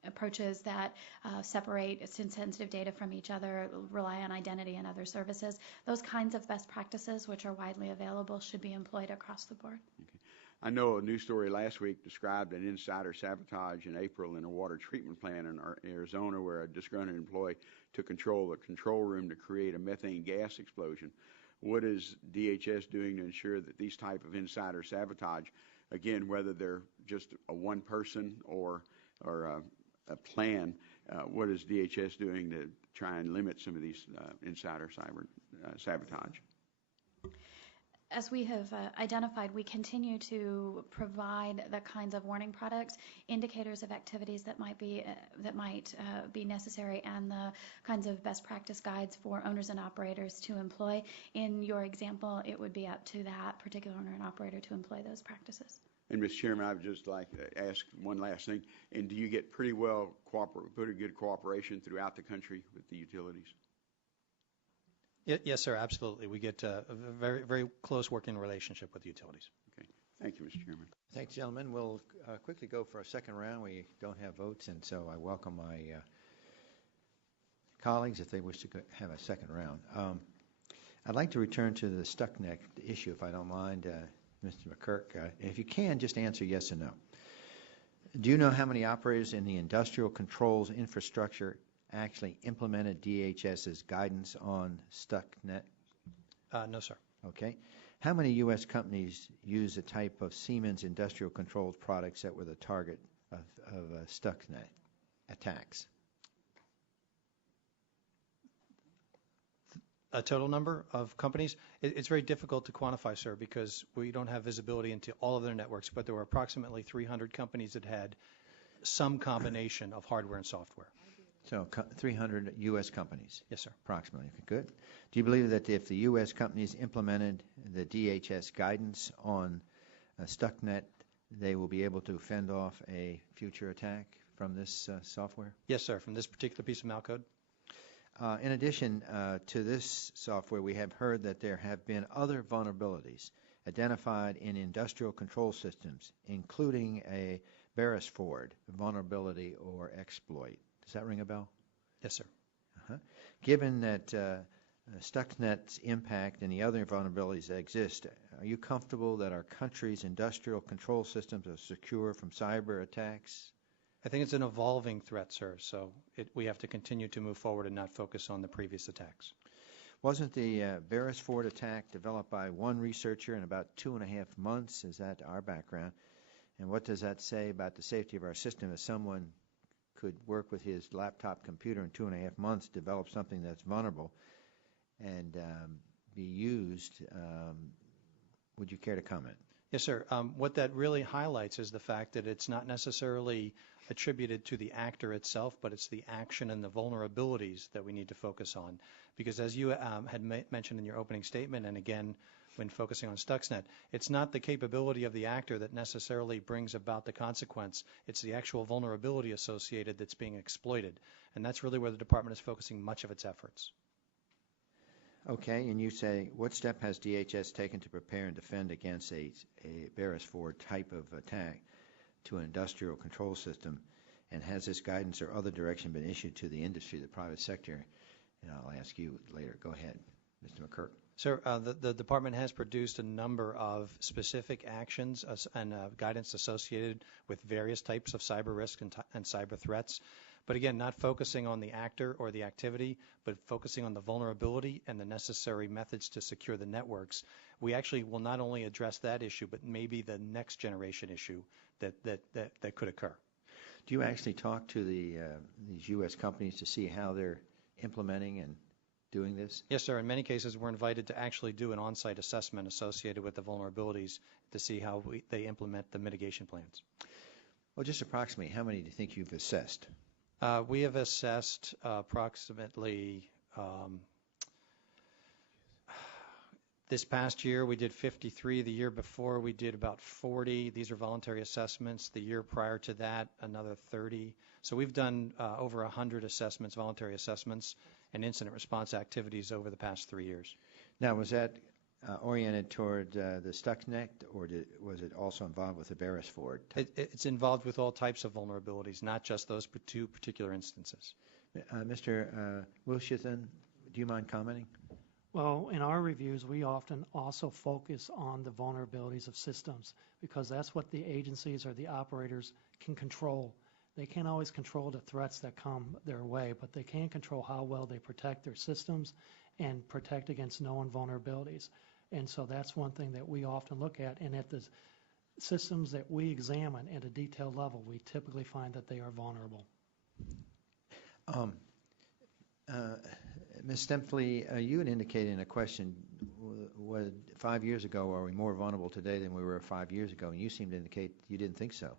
approaches that separate sensitive data from each other, rely on identity and other services. Those kinds of best practices, which are widely available, should be employed across the board. Okay. I know a news story last week described an insider sabotage in April in a water treatment plant in Arizona, where a disgruntled employee took control of the control room to create a methane gas explosion. What is DHS doing to ensure that these type of insider sabotage, again, whether they're just a one person or a plan, what is DHS doing to try and limit some of these insider cyber sabotage? As we have identified, we continue to provide the kinds of warning products, indicators of activities that might be necessary, and the kinds of best practice guides for owners and operators to employ. In your example, it would be up to that particular owner and operator to employ those practices. And, Mr. Chairman, I would just like to ask one last thing. And do you get pretty good cooperation throughout the country with the utilities? Yes, sir, absolutely. We get a very, very close working relationship with the utilities. Okay. Thank you, Mr. Chairman. Thanks, gentlemen. We'll quickly go for a second round. We don't have votes, and so I welcome my colleagues if they wish to have a second round. I'd like to return to the stuck-neck issue, if I don't mind, Mr. McGurk. If you can, just answer yes or no. Do you know how many operators in the industrial controls infrastructure actually implemented DHS's guidance on stuck-net? No, sir. Okay. How many U.S. companies use a type of Siemens industrial controls products that were the target of stuck-net attacks? A total number of companies? It's very difficult to quantify, sir, because we don't have visibility into all of their networks, but there were approximately 300 companies that had some combination of hardware and software. So 300 U.S. companies? Yes, sir. Approximately. Good. Do you believe that if the U.S. companies implemented the DHS guidance on stuck-net, they will be able to fend off a future attack from this software? Yes, sir, from this particular piece of malcode. In addition to this software, we have heard that there have been other vulnerabilities identified in industrial control systems, including a Beresford vulnerability or exploit. Does that ring a bell? Yes, sir. Given that Stuxnet's impact and the other vulnerabilities that exist, are you comfortable that our country's industrial control systems are secure from cyber attacks? I think it's an evolving threat, sir, so we have to continue to move forward and not focus on the previous attacks. Wasn't the Beresford attack developed by one researcher in about 2.5 months? Is that our background? And what does that say about the safety of our system if someone could work with his laptop computer in 2.5 months, develop something that's vulnerable, and be used? Would you care to comment? Yes, sir. What that really highlights is the fact that it's not necessarily attributed to the actor itself, but it's the action and the vulnerabilities that we need to focus on. Because as you had mentioned in your opening statement, and again when focusing on Stuxnet, it's not the capability of the actor that necessarily brings about the consequence. It's the actual vulnerability associated that's being exploited. And that's really where the department is focusing much of its efforts. Okay, and you say, what step has DHS taken to prepare and defend against a Beresford type of attack to an industrial control system? And has this guidance or other direction been issued to the industry, the private sector? And I'll ask you later. Go ahead, Mr. McGurk. Sir, the department has produced a number of specific actions and guidance associated with various types of cyber risk and cyber threats. But again, not focusing on the actor or the activity, but focusing on the vulnerability and the necessary methods to secure the networks. We actually will not only address that issue, but maybe the next generation issue that could occur. Do you actually talk to these U.S. companies to see how they're implementing and doing this? Yes, sir. In many cases, we're invited to actually do an on-site assessment associated with the vulnerabilities to see how they implement the mitigation plans. Well, just approximately, how many do you think you've assessed? We have assessed approximately, this past year we did 53. The year before we did about 40. These are voluntary assessments. The year prior to that, another 30. So we've done over 100 assessments, voluntary assessments, and incident response activities over the past 3 years. Now, was that oriented toward the Stuxnet, or was it also involved with the Beresford? It's involved with all types of vulnerabilities, not just those two particular instances. Mr. Wilshithan, do you mind commenting? Well, in our reviews, we often also focus on the vulnerabilities of systems because that's what the agencies or the operators can control. They can't always control the threats that come their way, but they can control how well they protect their systems and protect against known vulnerabilities. And so that's one thing that we often look at. And at the systems that we examine at a detailed level, we typically find that they are vulnerable. Ms. Stempfli, you had indicated in a question, 5 years ago, are we more vulnerable today than we were 5 years ago? And you seemed to indicate you didn't think so.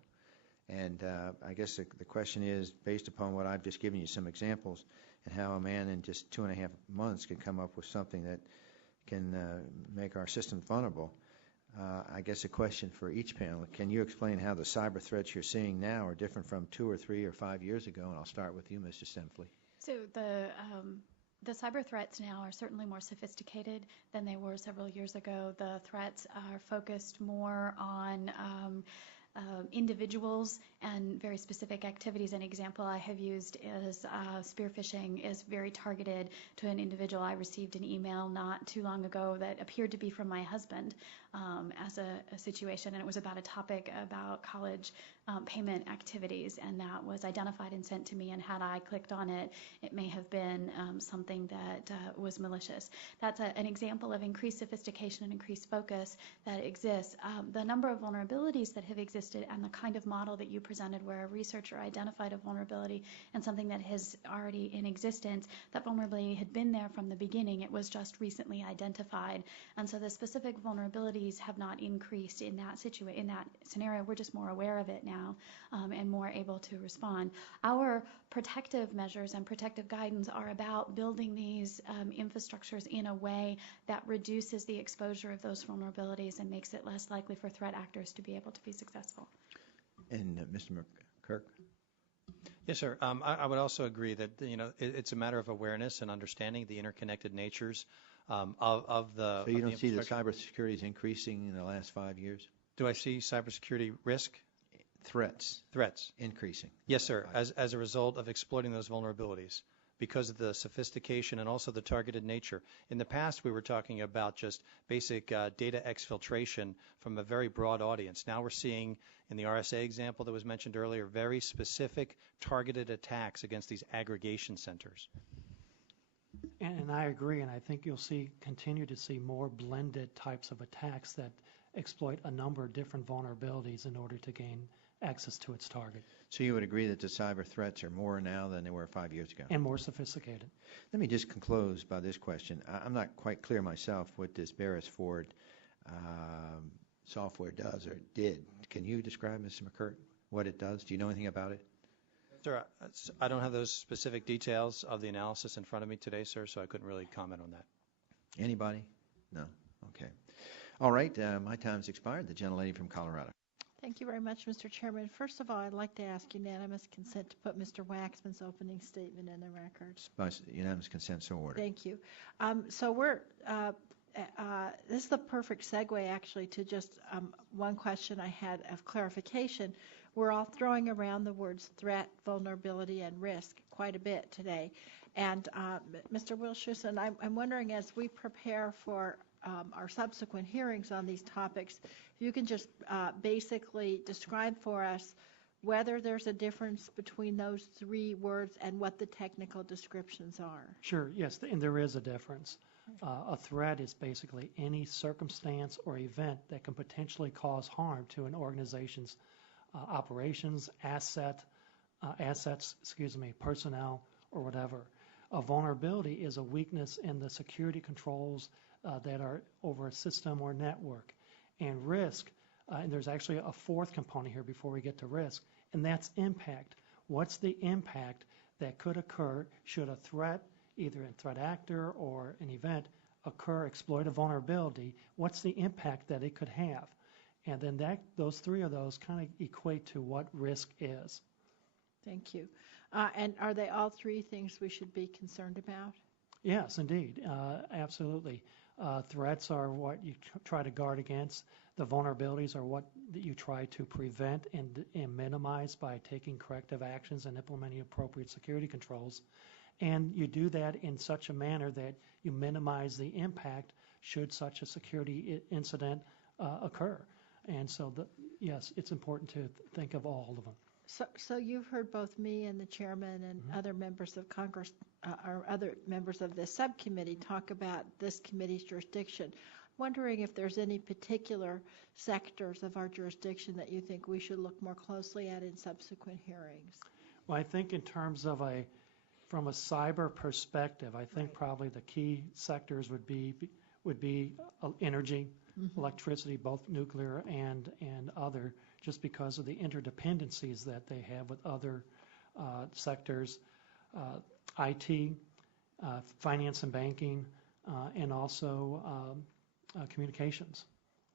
And I guess the question is, based upon what I've just given you, some examples, and how a man in just 2.5 months can come up with something that can make our systems vulnerable. I guess a question for each panel. Can you explain how the cyber threats you're seeing now are different from 2 or 3 or 5 years ago? And I'll start with you, Mr. Stempfli. So the cyber threats now are certainly more sophisticated than they were several years ago. The threats are focused more on individuals and very specific activities. An example I have used is spear phishing is very targeted to an individual. I received an email not too long ago that appeared to be from my husband as a situation, and it was about a topic about college payment activities, and that was identified and sent to me, and had I clicked on it, it may have been something that was malicious. That's an example of increased sophistication and increased focus that exists. The number of vulnerabilities that have existed and the kind of model that you presented where a researcher identified a vulnerability and something that is already in existence, that vulnerability had been there from the beginning. It was just recently identified. And so the specific vulnerabilities have not increased in that scenario. We're just more aware of it now and more able to respond. Our protective measures and protective guidance are about building these infrastructures in a way that reduces the exposure of those vulnerabilities and makes it less likely for threat actors to be able to be successful. And Mr. McGurk? Yes, sir. I would also agree that it's a matter of awareness and understanding the interconnected natures of the. So you of don't the see that infrastructure. cybersecurity is increasing in the last 5 years? Do I see cybersecurity risk? Threats increasing. Yes, sir. As a result of exploiting those vulnerabilities, because of the sophistication and also the targeted nature. In the past, we were talking about just basic data exfiltration from a very broad audience. Now we're seeing, in the RSA example that was mentioned earlier, very specific targeted attacks against these aggregation centers. And I agree, and I think you'll continue to see more blended types of attacks that exploit a number of different vulnerabilities in order to gain access to its target. So you would agree that the cyber threats are more now than they were 5 years ago? And more sophisticated. Let me just close by this question. I'm not quite clear myself what this Beresford software does or did. Can you describe, Mr. McGurk, what it does? Do you know anything about it? Sir, I don't have those specific details of the analysis in front of me today, sir, so I couldn't really comment on that. Anybody? No? Okay. All right, my time's expired. The gentlelady from Colorado. Thank you very much, Mr. Chairman. First of all, I'd like to ask unanimous consent to put Mr. Waxman's opening statement in the record. By unanimous consent, so ordered. Thank you. So this is the perfect segue, actually, to just one question I had of clarification. We're all throwing around the words threat, vulnerability, and risk quite a bit today. And Mr. Wilshusen, I'm wondering, as we prepare for our subsequent hearings on these topics, if you can just basically describe for us whether there's a difference between those three words and what the technical descriptions are. Sure, yes, and there is a difference. A threat is basically any circumstance or event that can potentially cause harm to an organization's operations, assets, personnel, or whatever. A vulnerability is a weakness in the security controls that are over a system or network. And risk, and there's actually a fourth component here before we get to risk, and that's impact. What's the impact that could occur should a threat, either a threat actor or an event, exploit a vulnerability? What's the impact that it could have? And then those three of those kind of equate to what risk is. Thank you. And are they all three things we should be concerned about? Yes, indeed. Absolutely. Threats are what you try to guard against. The vulnerabilities are what you try to prevent and minimize by taking corrective actions and implementing appropriate security controls. And you do that in such a manner that you minimize the impact should such a security incident occur. And so, yes, it's important to think of all of them. So you've heard both me and the chairman and other members of Congress or other members of this subcommittee talk about this committee's jurisdiction. Wondering if there's any particular sectors of our jurisdiction that you think we should look more closely at in subsequent hearings. Well, I think in terms of from a cyber perspective, I think probably the key sectors would be energy, electricity, both nuclear and other, just because of the interdependencies that they have with other sectors, IT, finance and banking, and also communications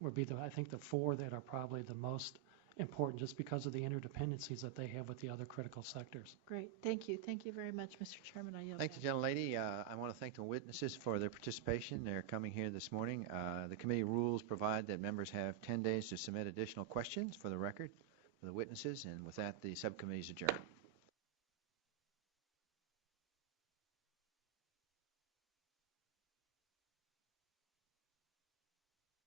would be I think the four that are probably the most important, just because of the interdependencies that they have with the other critical sectors. Great. Thank you. Thank you very much, Mr. Chairman. I yield. Thank you, gentlelady. I want to thank the witnesses for their participation. They're coming here this morning. The committee rules provide that members have 10 days to submit additional questions for the record for the witnesses, and with that, the subcommittee is adjourned.